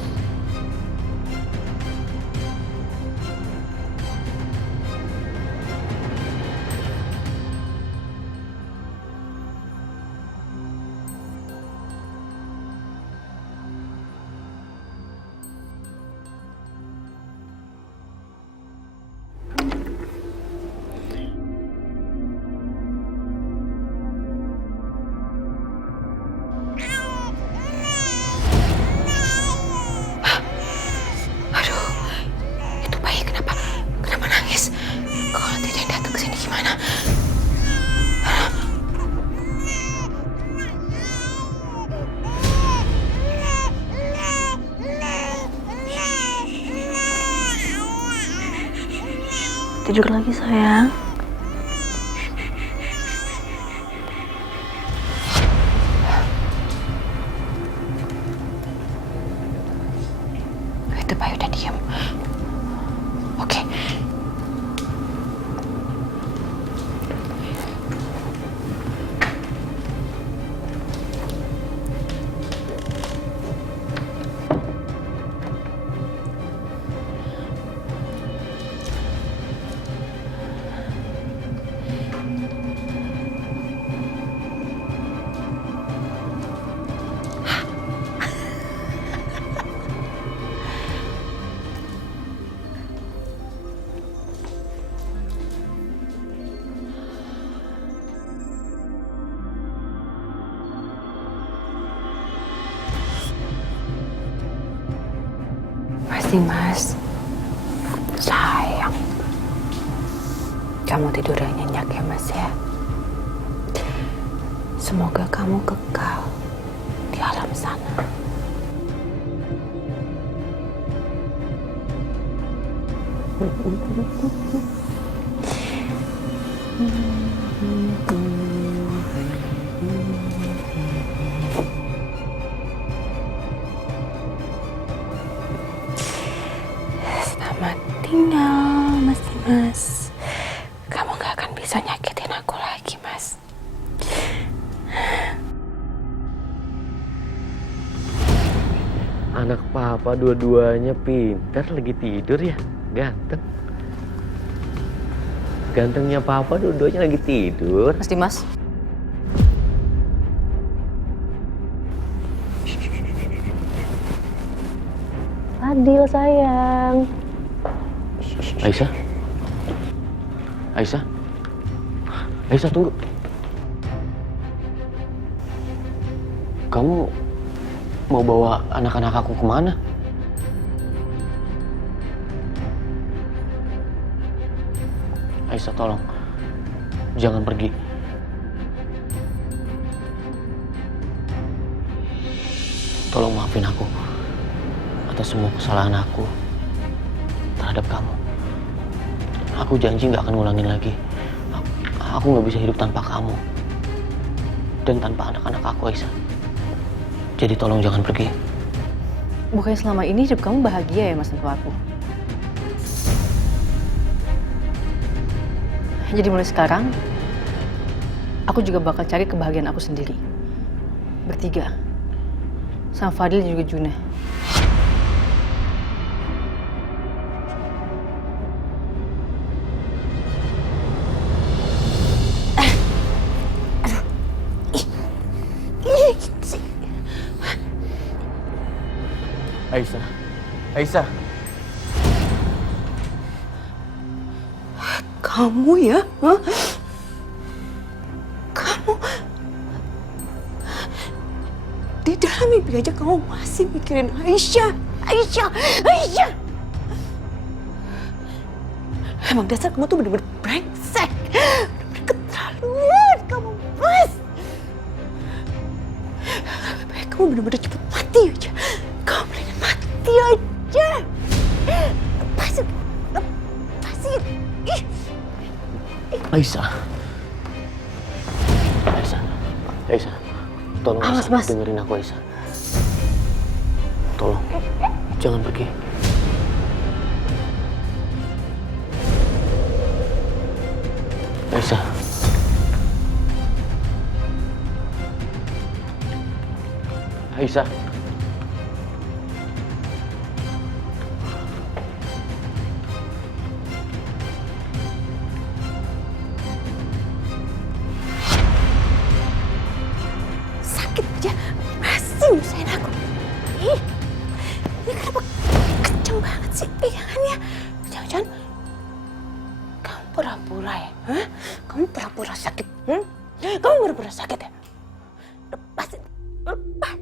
Tidur lagi sayang. Itu Bayu udah diem. Oke. Pasti Mas, sayang. Kamu tidur yang nyenyak ya Mas ya. Semoga kamu kekal di alam sana. Selamat tinggal, Mas Dimas. Kamu gak akan bisa nyakitin aku lagi, Mas. Anak papa dua-duanya pintar, lagi tidur ya. Ganteng. Gantengnya papa dua-duanya lagi tidur. Mas Dimas. Adil sayang. Aisyah. Aisyah tunggu. Kamu mau bawa anak-anak aku kemana? Aisyah tolong, jangan pergi. Tolong maafin aku atas semua kesalahan aku terhadap kamu. Aku janji gak akan ngulangin lagi. Aku gak bisa hidup tanpa kamu dan tanpa anak-anak aku, Aisyah. Jadi tolong jangan pergi. Bukannya selama ini hidup kamu bahagia ya Mas tanpa aku? Jadi mulai sekarang, aku juga bakal cari kebahagiaan aku sendiri. Bertiga. Sama Fadil dan juga Juna. Aisyah. Aisyah. Kamu ya? Hah? Kamu di dalam mimpi aja kamu masih mikirin Aisyah. Aisyah. Aisyah. Emang dasar kamu tuh bener-bener brengsek. Bener-bener keterlaluan kamu, Mas. Baik kamu bener-bener cepet mati aja. Kamu mendingan mati aja. Lepasin. Lepasin. Ih. Aisyah. Aisyah. Aisyah. Tolong Awas, Mas. dengerin aku, Aisyah. Tolong. Jangan pergi. Aisyah. Aisyah. Sakit aja masih nyusahin aku. Ih, ini kenapa kenceng banget sih pegangannya? Jangan-jangan kamu pura-pura ya? Hah? Kamu pura-pura sakit? Kamu pura-pura sakit ya? Lepasin, lepas.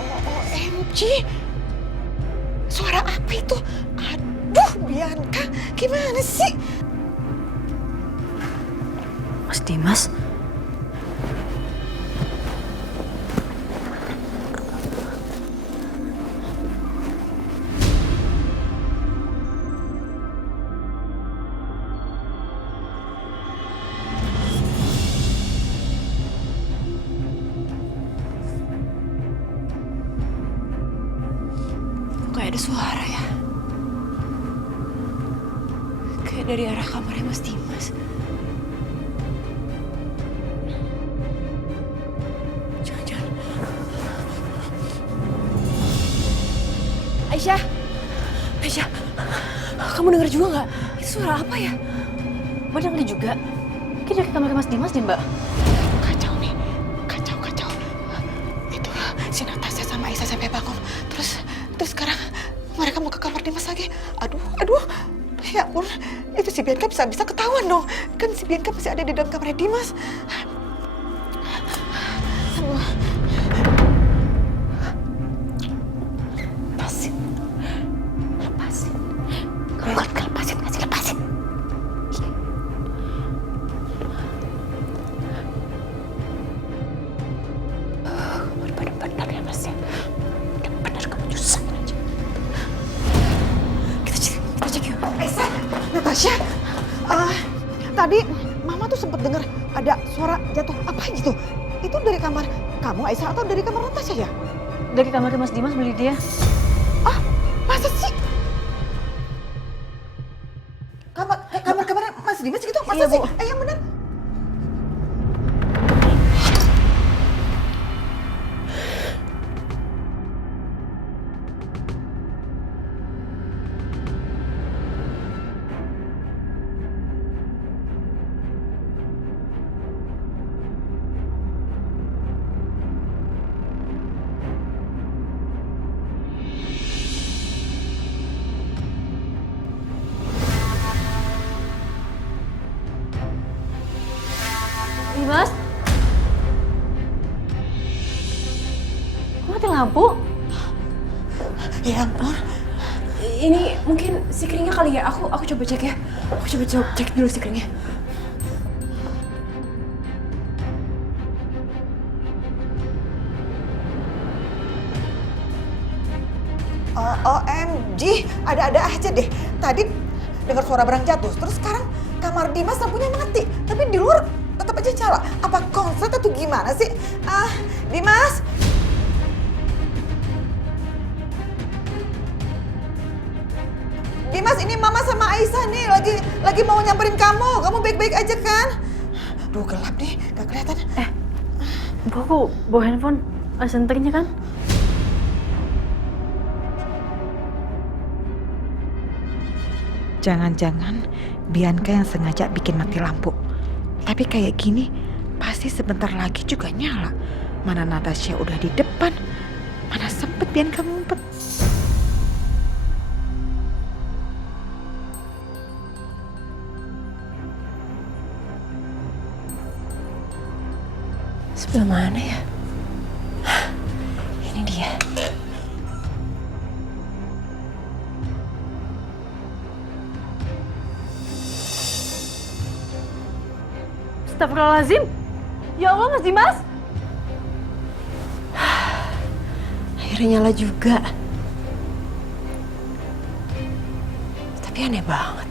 OMG, suara apa itu? Aduh, Bianca, gimana sih? Mas Dimas? Kayak ada suara ya. Kayak dari arah kamarnya Mas Dimas. Jangan-jangan. Aisyah. Aisyah. Kamu dengar juga nggak? Itu suara apa ya? Mbak dengar juga. Kayak dari kamar Mas Dimas deh, Mbak. Kacau nih, kacau. Itu si Natasha sama Aisyah sampai bangun. Terus sekarang mereka mau ke kamar Dimas lagi. Aduh. Ya ampun, itu si Bianca bisa ketahuan dong. Kan si Bianca masih ada di dalam kamarnya Dimas. Aduh. Lepasin. Kamu nggak lepasin, kasih lepasin. Benar-benar ya Mas ya. Benar-benar kamu nyusahin aja. Kita cek yuk. Aisyah, Natasha, tadi Mama tuh sempat dengar ada suara jatuh apa gitu. Itu dari kamar kamu Aisyah atau dari kamar Natasha ya? Dari kamar Mas Dimas beli dia. Ah, masa sih? Kamar Mas Dimas gitu? Masa Iya, sih? Bu. Yang benar. Dimas? Mati lampu? Ya ampun. Ini mungkin si keringnya kali ya. Aku coba cek ya. Aku coba cek dulu si keringnya. OMG, ada-ada aja deh. Tadi dengar suara barang jatuh, terus sekarang kamar Dimas lampunya mati, tapi di luar tetap aja nyala. Apa konslet atau gimana sih? Dimas? Dimas, ini Mama sama Aisyah nih lagi mau nyamperin kamu. Kamu baik-baik aja kan? Duh, gelap nih, gak kelihatan. Aku bawa handphone senternya kan? Jangan-jangan Bianca yang sengaja bikin mati lampu. Tapi kayak gini pasti sebentar lagi juga nyala. Mana Natasha udah di depan. Mana sempet Bianca ngumpet. Sebelah mana ya? Ini dia. Astagfirullahaladzim. Ya Allah, Mas Dimas. Akhirnya nyala juga. Tapi aneh banget.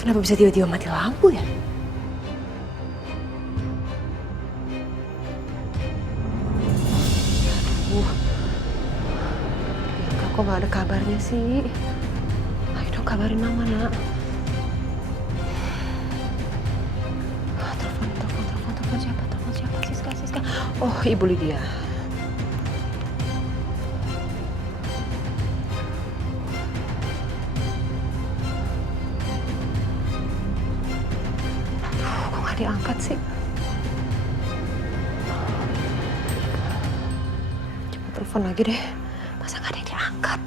Kenapa bisa tiba-tiba mati lampu ya? Kok gak ada kabarnya sih? Ayo dong kabarin Mama, Nak. Telepon siapa? Siska. Oh, Ibu Lydia. Kok gak diangkat sih? Coba telepon lagi deh. Masa gak ada yang diangkat?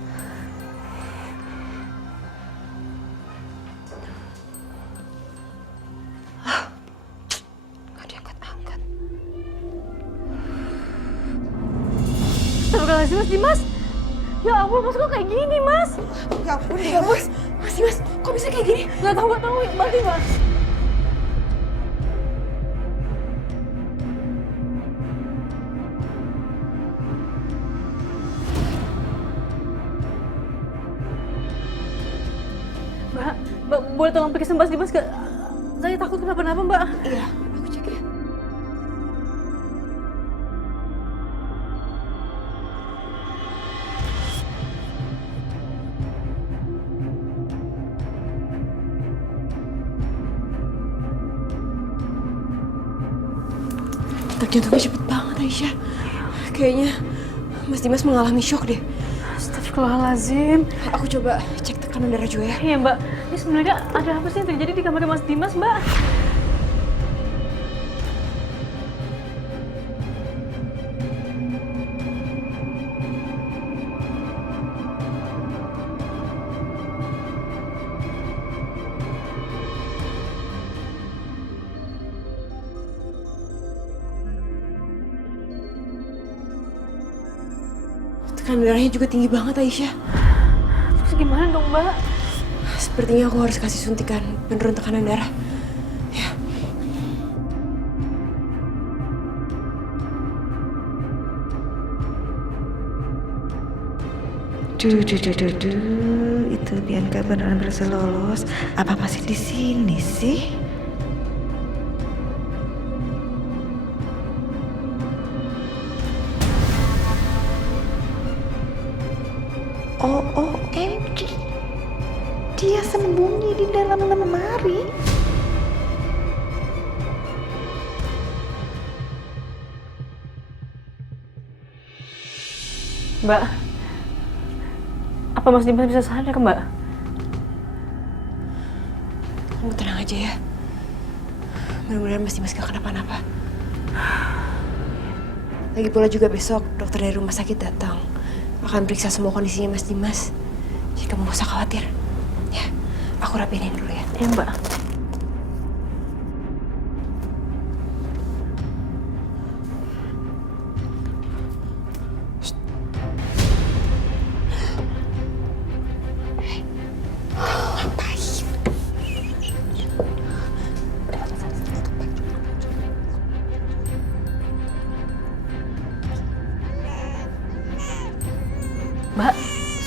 Gak diangkat-angkat. Astagfirullahaladzim, Mas Dimas. Ya ampun, Mas kok kayak gini, Mas? Ya ampun, Dimas. Mas Dimas, kok bisa kayak gini? Gak tahu. Bantu, Mas. Mbak, boleh tolong periksa Mas Dimas gak? Saya takut kenapa-napa, Mbak. Iya, aku cek ya. Detak jantungnya cepet banget, Aisyah. Kayaknya Mas Dimas mengalami shock deh. Astagfirullahaladzim. Aku coba cek tekanan darah juga ya. Iya, Mbak. Ini sebenarnya ada apa sih yang terjadi di kamar Mas Dimas, Mbak? Tekanan darahnya juga tinggi banget, Aisyah. Terus gimana dong, Mbak? Sepertinya aku harus kasih suntikan penurun tekanan darah. Ya. Itu Bianca beneran berhasil lolos. Apa masih di sini sih? OMG. Dia sembunyi di dalam lemari. Mbak, apa Mas Dimas bisa sadar, Mbak? Kamu tenang aja ya. Mudah-mudahan Mas Dimas gak kenapa-napa. Lagi pula juga besok dokter dari rumah sakit datang. Akan periksa semua kondisinya Mas Dimas. Jadi kamu gak usah khawatir. Ya, aku rapiin dulu ya. Iya, Mbak.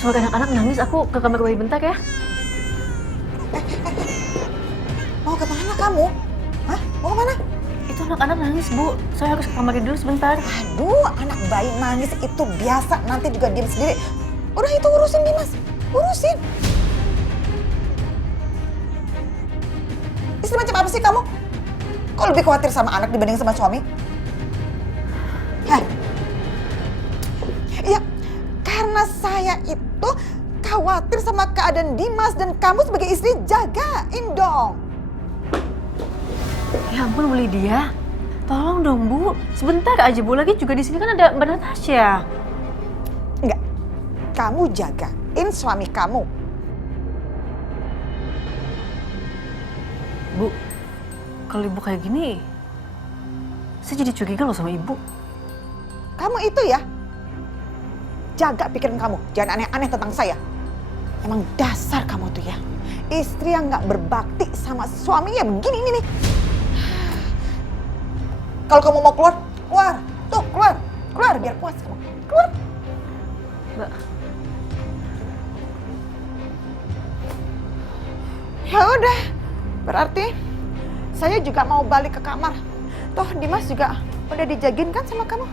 suara anak-anak nangis. Aku ke kamar bayi bentar ya. Mau ke mana kamu? Hah? Mau kemana? Itu anak-anak nangis, Bu. Saya harus ke kamar dulu sebentar. Aduh, anak bayi nangis itu biasa. Nanti juga diam sendiri. Udah itu urusin Dimas. Urusin. Istri macam apa sih kamu? Kok lebih khawatir sama anak dibanding sama suami? Hah? Ya, karena saya itu khawatir sama keadaan Dimas dan kamu sebagai istri jagain dong. Ya ampun, Bu Lydia. Tolong dong, Bu. Sebentar aja, Bu. Lagi juga di sini kan ada Mbak Natasha. Enggak. Kamu jagain suami kamu. Bu, kalau Ibu kayak gini, saya jadi curiga loh sama Ibu. Kamu itu ya, jaga pikiran kamu. Jangan aneh-aneh tentang saya. Emang dasar kamu tuh ya. Istri yang gak berbakti sama suaminya begini ini nih. Kalau kamu mau keluar, keluar. Tuh, keluar. Keluar biar puas kamu. Keluar. Mbak. Ya udah. Berarti saya juga mau balik ke kamar. Toh Dimas juga udah dijagain kan sama kamu?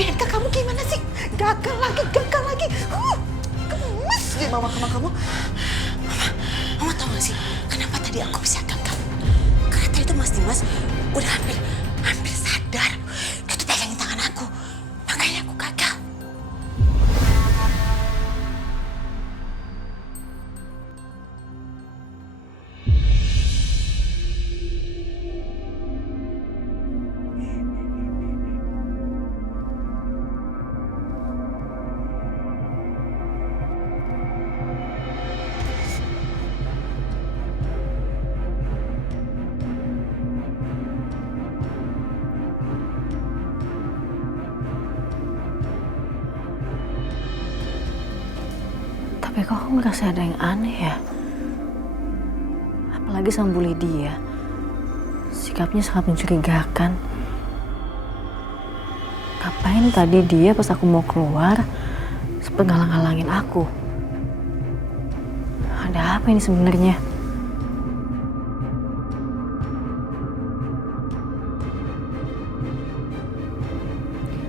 Bianca, kamu gimana sih? Gagal lagi. Gemes deh mama sama kamu. Mama tahu gak sih kenapa tadi aku bisa gagal? Karena tadi tuh Mas Dimas udah hampir sadar. Dia tuh pegangin tangan aku. Makanya aku gagal. Tapi kok aku ngerasa ada yang aneh ya? Apalagi sama Bu Lydia. Sikapnya sangat mencurigakan. Ngapain tadi dia pas aku mau keluar sempat ngalang-ngalangin aku? Ada apa ini sebenarnya?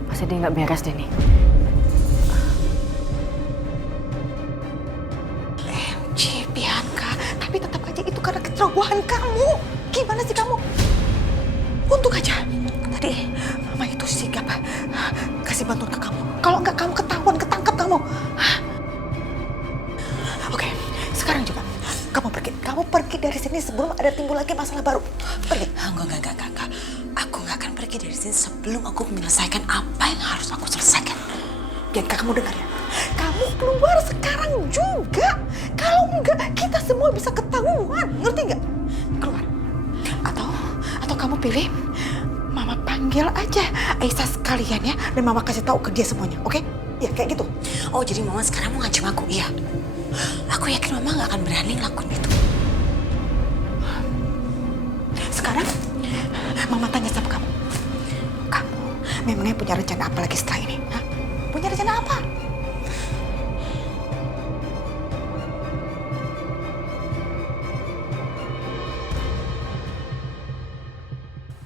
Pasti dia nggak beres deh nih. Bianca, tapi tetap aja itu karena kecerobohan kamu. Gimana sih kamu? Untung aja tadi mama itu sigap kasih bantuan ke kamu. Kalau enggak kamu ketahuan, ketangkap kamu. Oke, sekarang juga kamu pergi. Kamu pergi dari sini sebelum ada timbul lagi masalah baru. Pergi. Enggak. Aku nggak akan pergi dari sini sebelum aku menyelesaikan apa yang harus aku selesaikan. Bianca, kamu dengar ya? Kamu keluar sekarang juga. Kalau enggak, kita semua bisa ketahuan. Ngerti nggak? Keluar. Atau kamu pilih, Mama panggil aja Aisyah sekalian ya. Dan Mama kasih tahu ke dia semuanya, oke? Ya, kayak gitu. Oh, jadi Mama sekarang mau ngancam aku, iya? Aku yakin Mama nggak akan berani ngelakuin itu. Sekarang, Mama tanya sama kamu. Kamu memangnya punya rencana apa lagi setelah ini? Hah? Punya rencana apa?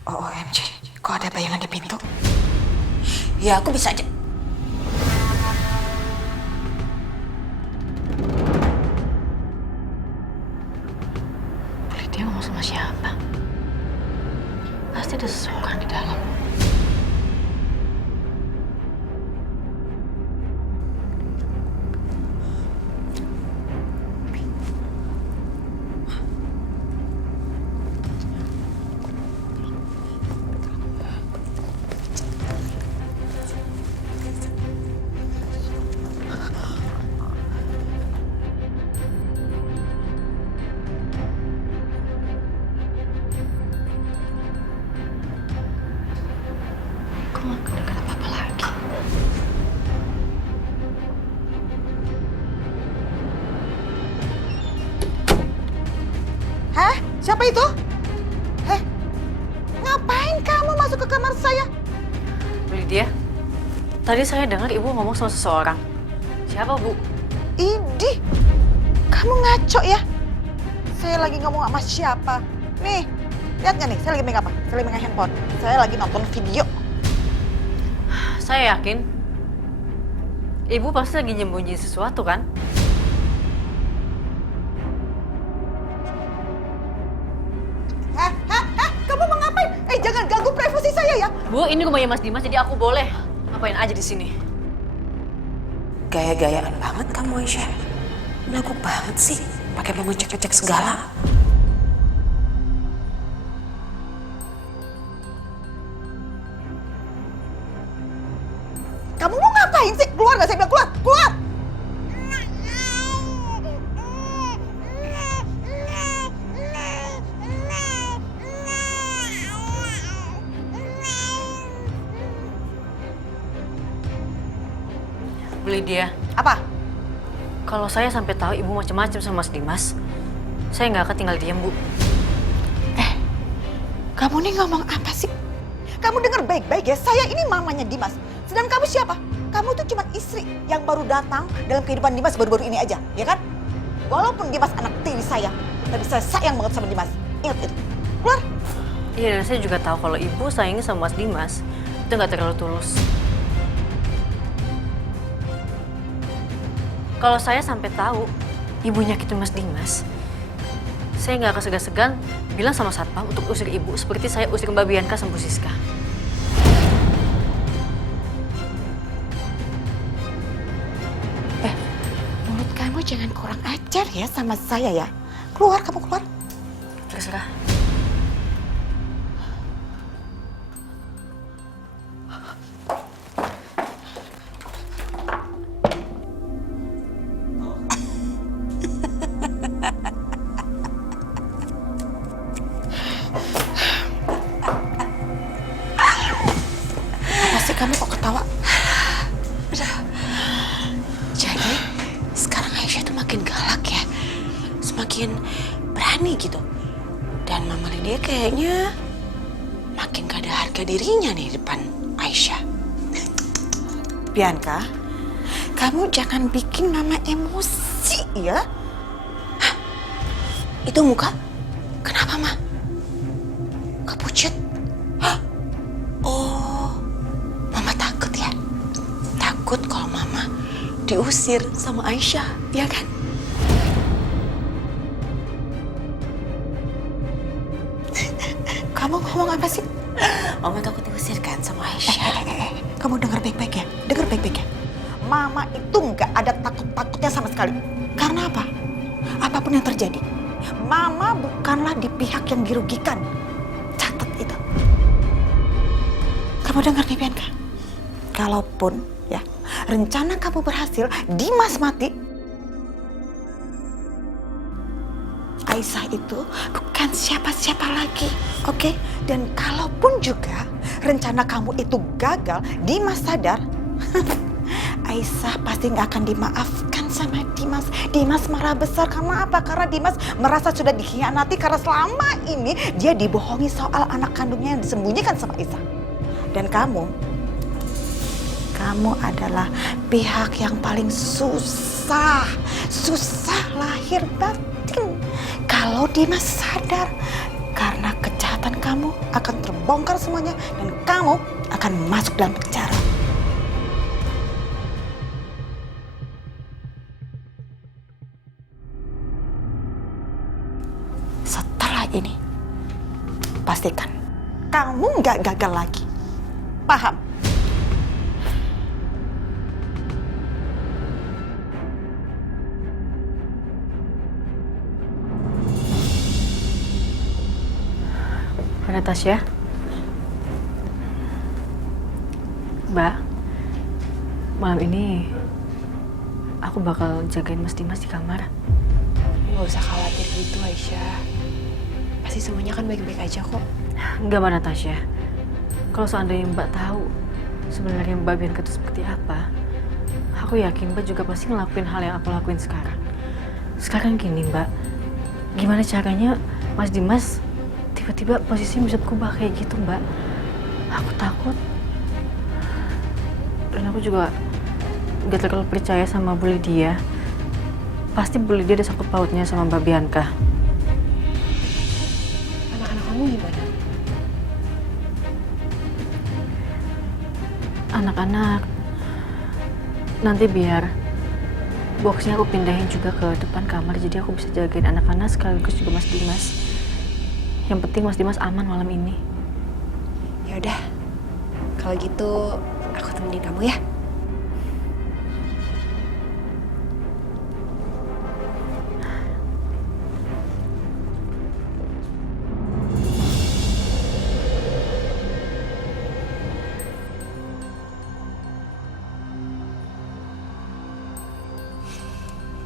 OMG, kok ada bayangan di pintu? Ya, aku bisa aja. Lydia ngomong sama siapa? Pasti ada seseorang di dalam. nggak kedengeran apa-apa lagi. Hah? Siapa itu? Ngapain kamu masuk ke kamar saya? Lydia, tadi saya dengar ibu ngomong sama seseorang. Siapa, Bu? Idih, kamu ngaco ya? Saya lagi ngomong sama siapa? Nih, lihat nggak nih, saya lagi megang apa? Saya lagi megang handphone. Saya lagi nonton video. Saya yakin ibu pasti lagi nyembunyiin sesuatu kan? Hah? Kamu mau ngapain? Jangan ganggu privasi saya ya. Bu, ini rumahnya Mas Dimas, jadi aku boleh ngapain aja di sini. Gaya-gayaan banget kamu, Aisyah. Belagu banget sih, pakai mau ngecek-ngecek segala. Kamu mau ngapain sih? Keluar nggak? Saya bilang keluar, keluar! Bu Lydia. Apa? Kalau saya sampai tahu ibu macam-macam sama Mas Dimas, saya nggak akan tinggal diam, Bu. Kamu nih ngomong apa sih? Kamu dengar baik-baik ya, saya ini mamanya Dimas. Sedang kamu siapa? Kamu tuh cuma istri yang baru datang dalam kehidupan Dimas baru-baru ini aja, ya kan? Walaupun Dimas anak tiri saya, tapi saya sayang banget sama Dimas. Ingat itu. Keluar. Iya, dan saya juga tahu kalau ibu sayangnya sama Mas Dimas, itu nggak terlalu tulus. Kalau saya sampai tahu ibu nyakitin Mas Dimas, saya nggak akan segan-segan bilang sama satpam untuk usir ibu seperti saya usir Mbak Bianca sama Bu Siska. Mulut kamu jangan kurang ajar ya sama saya ya. Keluar, kamu keluar. Terserah. Apa sih kamu kok ketawa? Jadi sekarang Aisyah tuh makin galak ya, semakin berani gitu. Dan Mama Lydia kayaknya makin gak ada harga dirinya nih di depan Aisyah. Bianca, kamu jangan bikin Mama emosi ya. Hah? Itu muka? Kenapa, Ma? Kepucet? Hah? Oh, Mama takut ya? Takut kalau Mama diusir sama Aisyah, ya kan? Kamu ngomong apa sih? Mama takut diusir kan sama Aisyah. Kamu dengar baik-baik ya, dengar baik-baik ya. Mama itu nggak ada takut-takutnya sama sekali. Karena apa? Apapun yang terjadi, Mama bukanlah di pihak yang dirugikan. Catat itu. Kamu dengar nih, Bianca? Kalaupun ya rencana kamu berhasil, Dimas mati, Aisyah itu bukan siapa-siapa lagi, oke? Dan kalaupun juga rencana kamu itu gagal, Dimas sadar, Aisyah pasti nggak akan dimaafkan sama Dimas. Dimas marah besar karena apa? Karena Dimas merasa sudah dikhianati karena selama ini dia dibohongi soal anak kandungnya yang disembunyikan sama Aisyah. Dan kamu adalah pihak yang paling susah lahir batin. Kalau Dimas sadar, karena kejahatan kamu akan terbongkar semuanya dan kamu akan masuk dalam penjara. Setelah ini, pastikan kamu nggak gagal lagi. Paham? Natasha, Mbak, malam ini aku bakal jagain Mas Dimas di kamar. Nggak usah khawatir gitu, Aisyah. Pasti semuanya kan baik-baik aja kok. Enggak, Mbak Natasha. Kalau seandainya Mbak tahu sebenarnya Mbak Bianca itu seperti apa, aku yakin Mbak juga pasti ngelakuin hal yang aku lakuin sekarang. Sekarang gini Mbak, gimana caranya Mas Dimas tiba-tiba posisinya bisa berubah kayak gitu Mbak? Aku takut. Dan aku juga gak terlalu percaya sama Bu Lydia. Pasti Bu Lydia ada sangkut pautnya sama Mbak Bianca. Anak-anak kamu gimana? Anak-anak, nanti biar boxnya aku pindahin juga ke depan kamar, jadi aku bisa jagain anak-anak sekaligus juga Mas Dimas. Yang penting Mas Dimas aman malam ini. Ya udah, kalau gitu aku temenin kamu ya.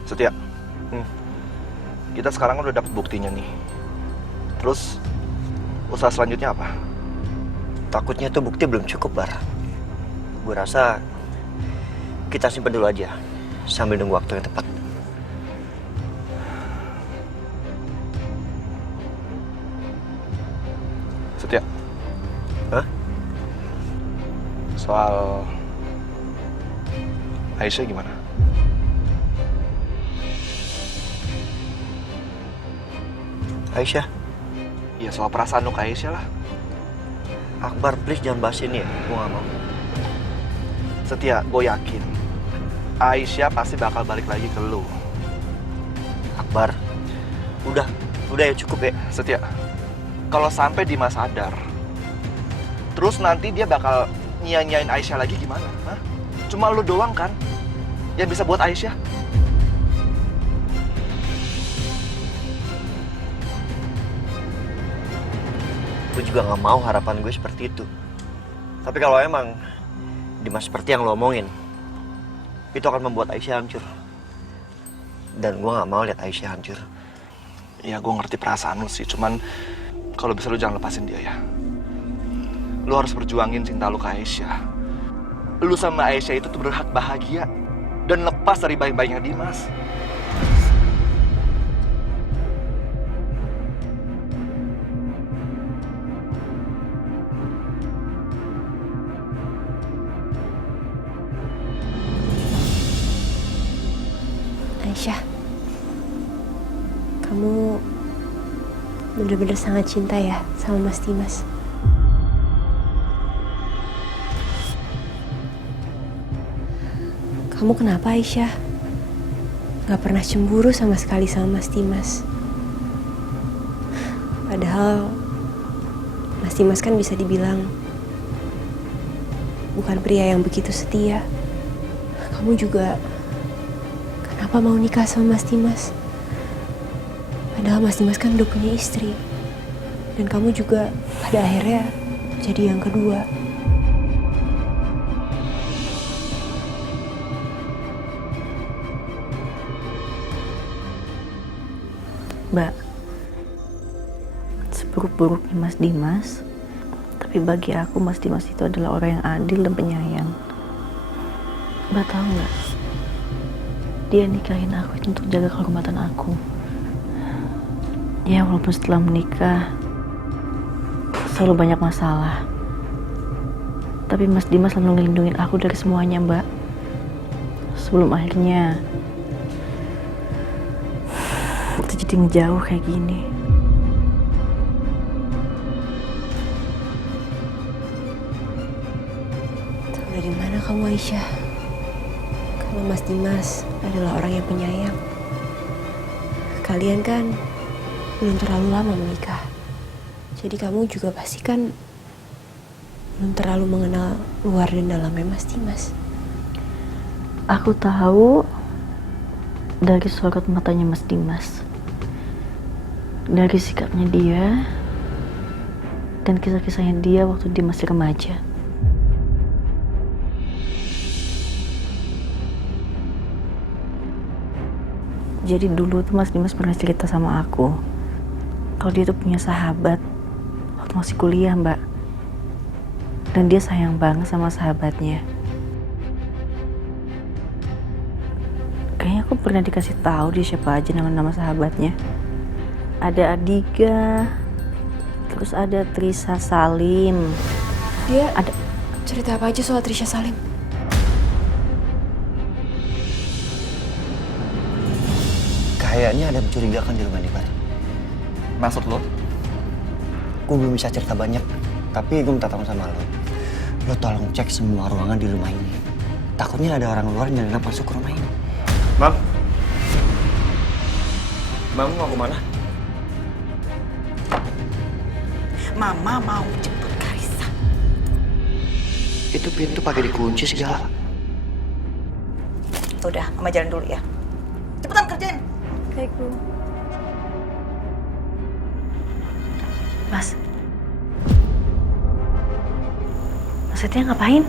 Setia, kita sekarang udah dapet buktinya nih. Terus, usaha selanjutnya apa? Takutnya tuh bukti belum cukup, Bar. Gue rasa kita simpen dulu aja sambil nunggu waktu yang tepat. Setia. Hah? Soal Aisyah gimana? Aisyah? Iya, soal perasaan lu ke Aisyah lah. Akbar, please jangan bahas ini ya. Gue gak mau. Setia, gue yakin Aisyah pasti bakal balik lagi ke lu. Akbar, udah ya cukup ya. Setia, kalau sampai Dimas sadar, terus nanti dia bakal nyanyain Aisyah lagi gimana? Hah? Cuma lu doang kan yang bisa buat Aisyah. Gue juga gak mau harapan gue seperti itu. Tapi kalau emang Dimas seperti yang lo omongin, itu akan membuat Aisyah hancur. Dan gue gak mau lihat Aisyah hancur. Ya gue ngerti perasaan lu sih, cuman kalau bisa lu jangan lepasin dia ya. Lu harus berjuangin cinta lu ke Aisyah. Lu sama Aisyah itu tuh berhak bahagia dan lepas dari bayi-bayinya Dimas. Aisyah, kamu benar-benar sangat cinta ya sama Mas Dimas. Kamu kenapa Aisyah? Gak pernah cemburu sama sekali sama Mas Dimas. Padahal Mas Dimas kan bisa dibilang bukan pria yang begitu setia. Kamu juga kenapa mau nikah sama Mas Dimas? Padahal Mas Dimas kan udah punya istri. Dan kamu juga pada akhirnya jadi yang kedua. Mbak, seburuk-buruknya Mas Dimas, tapi bagi aku Mas Dimas itu adalah orang yang adil dan penyayang. Mbak tahu nggak? Dia nikahin aku itu untuk jaga kehormatan aku. Ya walaupun setelah menikah selalu banyak masalah, tapi Mas Dimas selalu ngelindungin aku dari semuanya, Mbak. Sebelum akhirnya kita jadi ngejauh kayak gini. Tahu dari mana kamu Aisyah? Kalau Mas Dimas adalah orang yang penyayang. Kalian kan belum terlalu lama menikah. Jadi kamu juga pasti kan belum terlalu mengenal luar dan dalamnya Mas Dimas. Aku tahu dari sorot matanya Mas Dimas, dari sikapnya dia, dan kisah-kisahnya dia waktu dia masih remaja. Jadi dulu tuh Mas Dimas pernah cerita sama aku kalau dia tuh punya sahabat waktu masih kuliah, Mbak. Dan dia sayang banget sama sahabatnya. Kayaknya aku pernah dikasih tahu dia siapa aja nama-nama sahabatnya. Ada Adiga, terus ada Trisha Salim. Dia ada cerita apa aja soal Trisha Salim? Kayaknya ada mencurigakan di rumah ini, Pak. Maksud lo? Gue belum bisa cerita banyak, tapi gue minta tolong sama lo. Lo tolong cek semua ruangan di rumah ini. Takutnya ada orang luar yang nyelenap masuk ke rumah ini. Mam? Mam mau kemana? Mama mau jemput Karissa. Itu pintu pakai dikunci segala. Udah, Mama jalan dulu ya. Cepetan kerjain. Baik, Bu. Mas Setia ngapain?